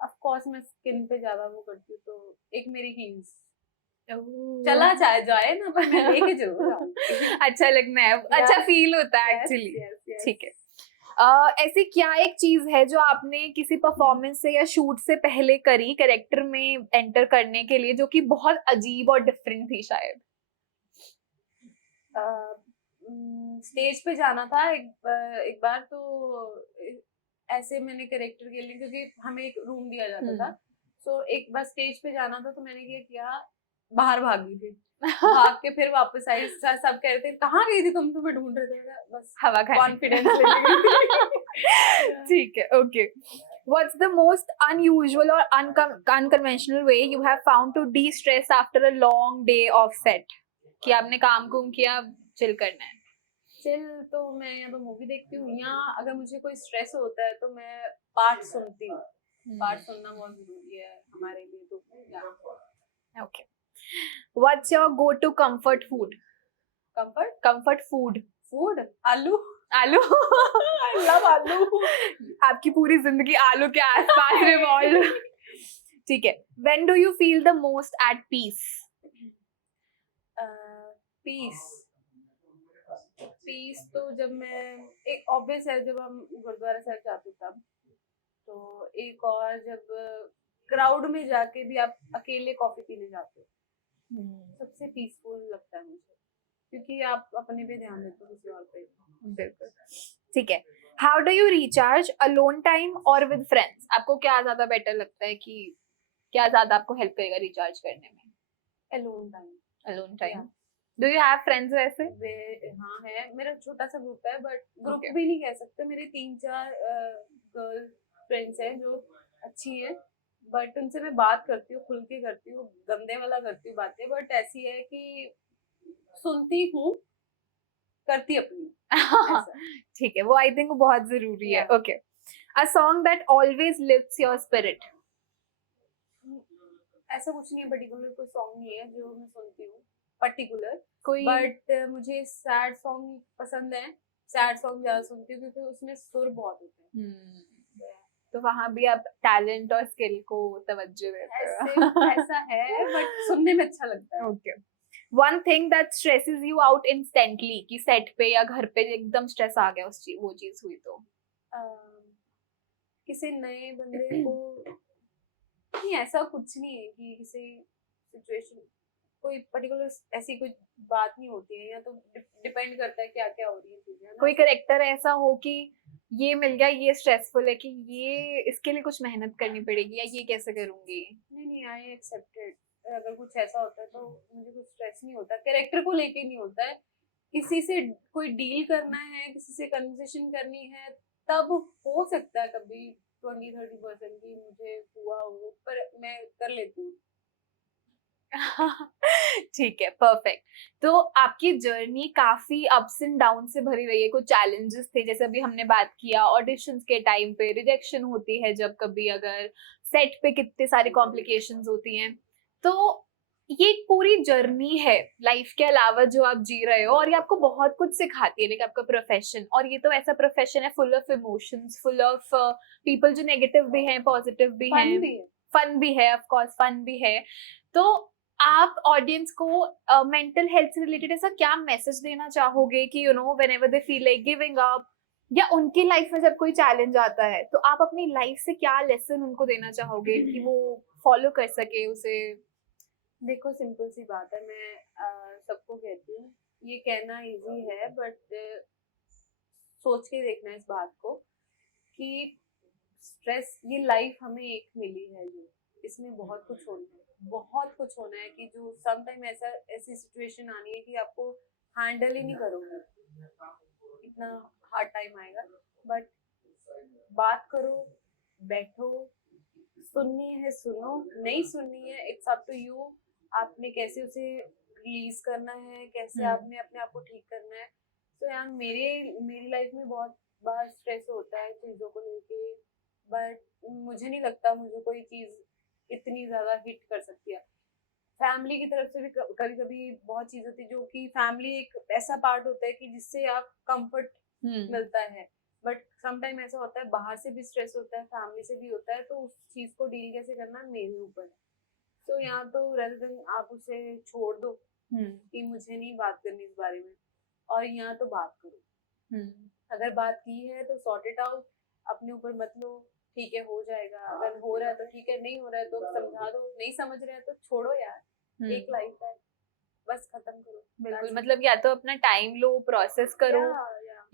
ऑफ कोर्स मैं स्किन पे ज्यादा वो करती हूँ, तो एक मेरी हील्स, चला चाहे जाए ना पर मैं लेके जरूर जाऊंगी। अच्छा लगना है, अच्छा फील होता है एक्चुअली। ठीक है। ऐसी क्या एक चीज है जो आपने किसी परफॉर्मेंस से या शूट से पहले करी कैरेक्टर में एंटर करने के लिए, जो कि बहुत अजीब और डिफरेंट थी शायद? स्टेज पे जाना था एक बार, तो ऐसे मैंने कैरेक्टर के लिए, क्योंकि हमें एक रूम दिया जाता था, तो एक बार स्टेज पे जाना था, तो मैंने क्या किया, बाहर भागी थी, भाग के फिर वापस आई, सब कह रहे थे कहाँ गई थी तुम, तुम्हें ढूंढ रहे थे, बस हवा खाने। कॉन्फिडेंस लेने गई थी। ठीक है, okay. What's the most unusual or unconventional way you have found to de-stress after a long day of set? कि आपने काम किया, चिल करना है। चिल तो मैं या तो मूवी देखती हूँ, या अगर मुझे कोई स्ट्रेस होता है तो मैं पाठ सुनती हूँ। पाठ सुनना बहुत जरूरी है हमारे लिए, तो okay. What's your go-to comfort food? Comfort food. Food आलू। आलू। I love आलू। आपकी पूरी जिंदगी आलू के आसपास रिवॉल्व। ठीक है। When do you feel the most at peace? Peace तो जब मैं, एक ऑब्वियस है जब हम गुरुद्वारा साहब जाते तब, तो एक और जब क्राउड में जाके भी आप अकेले कॉफी पीने जाते हो, सबसे पीसफुल लगता है मुझे, क्योंकि आप अपने पे ध्यान देते हो, किसी और पे। बिल्कुल। ठीक है। How do you recharge, alone time और विद फ्रेंड्स? आपको क्या ज्यादा बेटर लगता है कि क्या ज्यादा आपको हेल्प करेगा रिचार्ज करने में? Alone time. Alone time. Do you have friends वैसे? हाँ है, मेरा छोटा सा ग्रुप है, बट ग्रुप Okay. भी नहीं कह सकते, मेरे 3-4 गर्ल फ्रेंड्स हैं जो अच्छी हैं, बट उनसे मैं बात करती हूँ, खुल के करती हूँ, गंदे वाला करती हूँ बातें, बट ऐसी है कि सुनती हूँ, करती अपनी ऐसा। ठीक है, वो आई थिंक वो बहुत जरूरी है. Yeah. Okay. A song that always lifts your spirit. ऐसा कुछ नहीं है, पर्टिकुलर कोई सॉन्ग नहीं है जो मैं सुनती हूँ पर्टिकुलर, कोई बट मुझे सैड सॉन्ग पसंद है, सैड सॉन्ग ज्यादा सुनती हूँ क्योंकि उसमें सुर बहुत होते हैं। तो वहां भी आप टैलेंट और स्किल को तवज्जो देते ऐसे हो. ऐसा है, बट सुनने में अच्छा लगता है। Okay. One thing that stresses you out instantly, कि सेट पे या घर पे एकदम स्ट्रेस आ गया उस चीज वो चीज हुई तो. किसी नए बंदे को नहीं, ऐसा कुछ नहीं है कि किसी सिचुएशन कोई पर्टिकुलर ऐसी कोई बात नहीं होती है, या तो डिपेंड करता है क्या क्या हो रही है चीजें। कोई करेक्टर ऐसा हो कि ये मिल गया, ये स्ट्रेसफुल है कि ये इसके लिए कुछ मेहनत करनी पड़ेगी या ये कैसे करूंगी. नहीं, आई एक्सेप्टेड। अगर कुछ ऐसा होता है तो मुझे कुछ स्ट्रेस नहीं होता, कैरेक्टर को लेके नहीं होता है, किसी से कोई डील करना है, किसी से कन्वर्सेशन करनी है, तब हो सकता है कभी 20-30% की मुझे हुआ हो, पर मैं कर लेती हूँ। ठीक है, परफेक्ट. तो आपकी जर्नी काफी अप्स एंड डाउन से भरी रही है. कुछ चैलेंजेस थे, जैसे अभी हमने बात किया ऑडिशंस के टाइम पे रिजेक्शन होती है, जब कभी अगर सेट पे कितने सारे कॉम्प्लिकेशंस होती हैं. तो ये एक पूरी जर्नी है लाइफ के अलावा जो आप जी रहे हो, और ये आपको बहुत कुछ सिखाती है. लाइक आपका प्रोफेशन, और ये तो ऐसा प्रोफेशन है full of emotions, full of people जो नेगेटिव भी हैं, पॉजिटिव भी हैं, फन भी है। फन भी है, ऑफ कोर्स फन भी है. तो आप ऑडियंस को मेंटल हेल्थ से रिलेटेड ऐसा क्या मैसेज देना चाहोगे कि you know whenever they feel like giving up, या उनकी लाइफ में जब कोई चैलेंज आता है तो आप अपनी लाइफ से क्या लेसन उनको देना चाहोगे कि वो फॉलो कर सके उसे? देखो, सिंपल सी बात है, मैं सबको कहती हूँ, ये कहना इजी है, बट सोच के देखना इस बात को कि स्ट्रेस, ये लाइफ हमें एक मिली है, जो इसमें बहुत कुछ होना है, बहुत कुछ होना है, कि जो सम टाइम ऐसा ऐसी सिचुएशन आनी है कि आपको हैंडल ही नहीं करोगे, इतना हार्ड टाइम आएगा, बट बात करो, बैठो, सुननी है सुनो, नहीं सुननी है इट्स अप टू यू, आपने कैसे उसे रिलीज करना है, कैसे आपने अपने आप को ठीक करना है. तो यार मेरी लाइफ में बहुत बार स्ट्रेस होता है चीज़ों को लेके, बट मुझे नहीं लगता मुझे कोई चीज़ इतनी ज़्यादा हिट कर सकती है. फैमिली की तरफ से भी कभी कभी बहुत चीज़ होती है, जो कि फैमिली एक ऐसा पार्ट होता है कि जिससे आप कंफर्ट मिलता है, बट समटाइम ऐसा होता है बाहर से भी स्ट्रेस होता है, फैमिली से भी होता है, तो उस चीज को डील कैसे करना मेरे ऊपर है. तो यहाँ तो रेदर देन आप उसे छोड़ दो कि मुझे नहीं बात करनी इस बारे में, और यहाँ तो बात करो. अगर बात की है तो सॉर्ट इट आउट, अपने ऊपर मत लो, ठीक है हो जाएगा, अगर हो रहा है तो ठीक है, नहीं हो रहा है तो समझा दो, नहीं समझ रहे हैं तो छोड़ो यार, एक लाइफ है, बस खत्म करो. बिल्कुल, मतलब या तो अपना टाइम लो, प्रोसेस करो,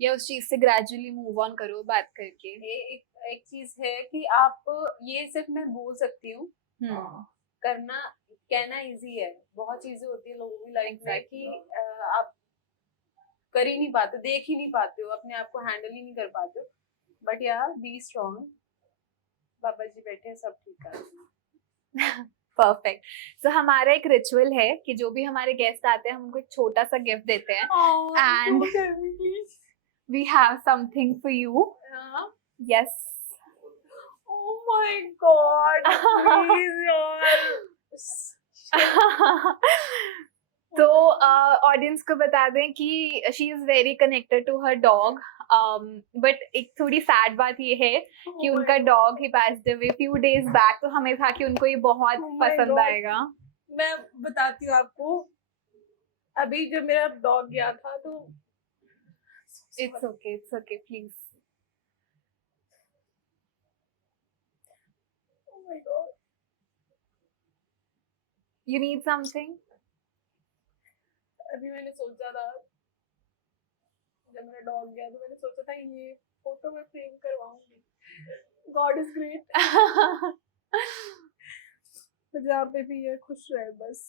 या उस चीज से ग्रेजुअली मूव ऑन करो बात करके. एक चीज है कि आप, ये सिर्फ मैं बोल सकती हूँ, करना कहना इजी है, बहुत चीजें होती है लोगों की लाइफ में कि आप कर ही नहीं पाते, देख ही नहीं पाते हो, अपने आप को हैंडल ही नहीं कर पाते हो, बट यार बी स्ट्रॉन्ग, बाबा जी बैठे हैं, सब ठीक है. परफेक्ट. सो हमारा एक रिचुअल है कि जो भी हमारे गेस्ट आते हैं हम उनको एक छोटा सा गिफ्ट देते हैं, and we have something for you. Yes. Oh my God, please यार. तो ऑडियंस को बता दें कि she is very connected to her dog, but एक थोड़ी सैड बात ये है कि उनका डॉग ही passed away few days back, तो हमें था कि उनको ये बहुत पसंद आएगा. मैं बताती हूँ आपको, अभी जब मेरा डॉग गया था तो it's okay please. oh my God, you need something? अभी मैंने सोचा था, जब मेरा डॉग गया तो मैंने सोचा था ये फोटो मैं फ्रेम करवाऊंगी. God is great. तो जहाँ पे भी है खुश रहे बस।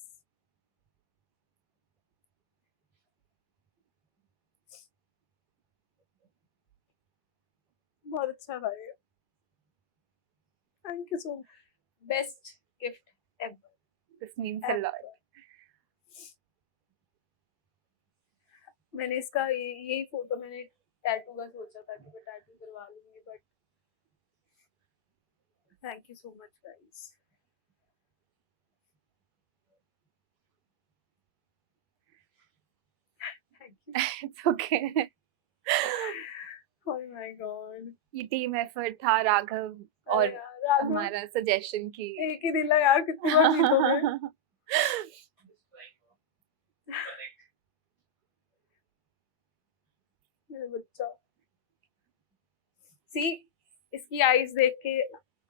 बहुत अच्छा था ये, thank you so much. Best gift ever, this means a lot. मैंने इसका यही फोटो मैंने टैटू का सोचा था कि मैं टैटू करवा लूंगी, but thank you so much guys. It's okay. Oh my God, ये टीम एफर्ट था राघव और हमारा सजेशन की। एक ही दिल यार, कितनी बार जीतोगे। मेरा बच्चा, सी इसकी आईज देख के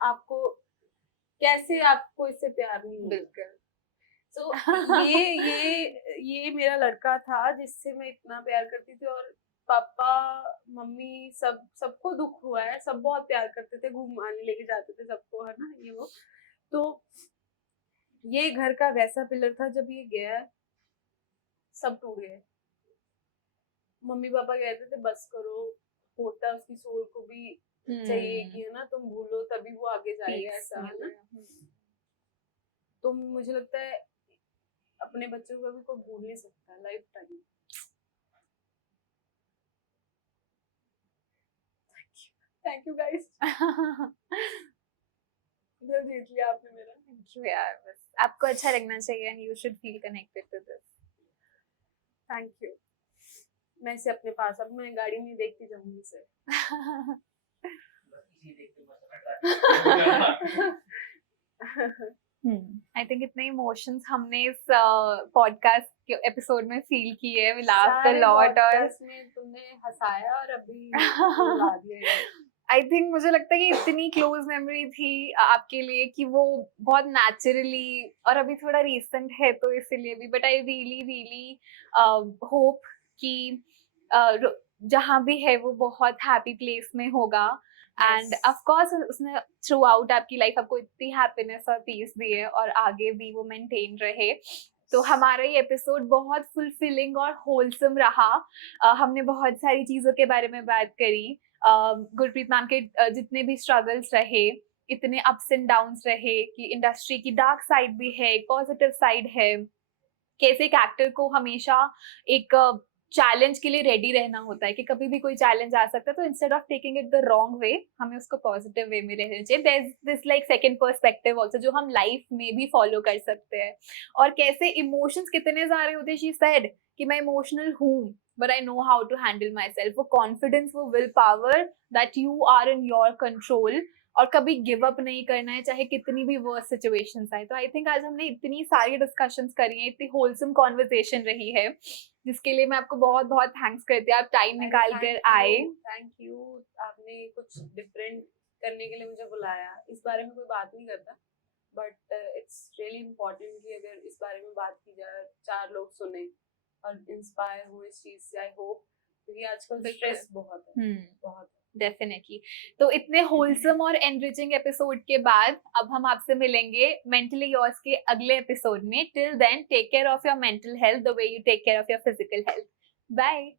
आपको कैसे आपको इससे प्यार नहीं होगा। बिल्कुल। तो ये मेरा लड़का था जिससे मैं इतना प्यार करती थी, और पापा मम्मी सबको दुख हुआ है, सब बहुत प्यार करते थे, घुमाने लेके जाते थे सबको, है ना ये वो। तो ये घर का वैसा पिलर था, जब ये गया सब टूट गए। मम्मी पापा कहते थे बस करो, होता उसकी सोल को भी चाहिए कि है ना तुम भूलो तभी वो आगे जाएगा, ऐसा है ना। तो मुझे लगता है अपने बच्चों को भी कोई भूल नहीं सकता life time. Thank you guys, दिल जीत लिया आपने मेरा। थैंक यू यार, बस आपको अच्छा लगना चाहिए and you should feel connected to this. Thank you. मैं इसे अपने पास, अब मैं गाड़ी में देखती जाऊंगी इसे। आई थिंक इतने इमोशंस हमने इस पॉडकास्ट के एपिसोड में फील किए, वी लाफ्ड अ लॉट। और में तुमने हंसाया और अभी रुला दिया। आई थिंक मुझे लगता है कि इतनी क्लोज मेमोरी थी आपके लिए कि वो बहुत नेचुरली, और अभी थोड़ा रिसेंट है तो इसलिए भी, but I really really hope कि जहाँ भी है वो बहुत हैप्पी प्लेस में होगा। एंड ऑफ कोर्स उसने थ्रू आउट आपकी लाइफ आपको इतनी हैप्पीनेस और पीस दी है और आगे भी वो मेंटेन रहे। तो हमारा ये एपिसोड बहुत फुलफिलिंग और होलसम रहा। हमने बहुत सारी चीजों के बारे में बात करी। गुरप्रीत मैम के जितने भी स्ट्रगल्स रहे, इतने अप्स एंड डाउन्स रहे कि इंडस्ट्री की डार्क साइड भी है, पॉजिटिव साइड है, कैसे एक एक्टर को हमेशा एक चैलेंज के लिए रेडी रहना होता है कि कभी भी कोई चैलेंज आ सकता है, तो instead of taking it the wrong way हमें उसको पॉजिटिव वे में रहना चाहिए। There is this like second perspective also जो हम लाइफ में भी फॉलो कर सकते हैं। और कैसे इमोशंस कितने सारे होते हैं, शी सेड कि मैं इमोशनल हूँ but I know how to handle myself. वो कॉन्फिडेंस, वो will power that you are in your control, और कभी गिव अप नहीं करना है चाहे कितनी भी वर्स्ट सिचुएशंस आए। तो आई थिंक आज हमने इतनी सारी डिस्कशंस करी हैं, इतनी होलसम कॉन्वर्सेशन रही है, जिसके लिए मैं आपको बहुत बहुत थैंक्स करती हूँ, आप टाइम निकाल कर आए। थैंक यू, आपने कुछ डिफरेंट करने के लिए मुझे बुलाया। इस बारे में कोई बात नहीं करता, बट इट्स रियली इम्पोर्टेंट कि अगर इस बारे में बात की जाए, 4 लोग सुने और इंस्पायर हुए इस चीज से। आई होप, क्योंकि आजकल स्ट्रेस बहुत है, बहुत डेफिनेटली। तो इतने होलसम और एनरिचिंग एपिसोड के बाद अब हम आपसे मिलेंगे मेंटली योर्स के अगले एपिसोड में। Till then take care of your mental health the way you take care of your physical health. Bye.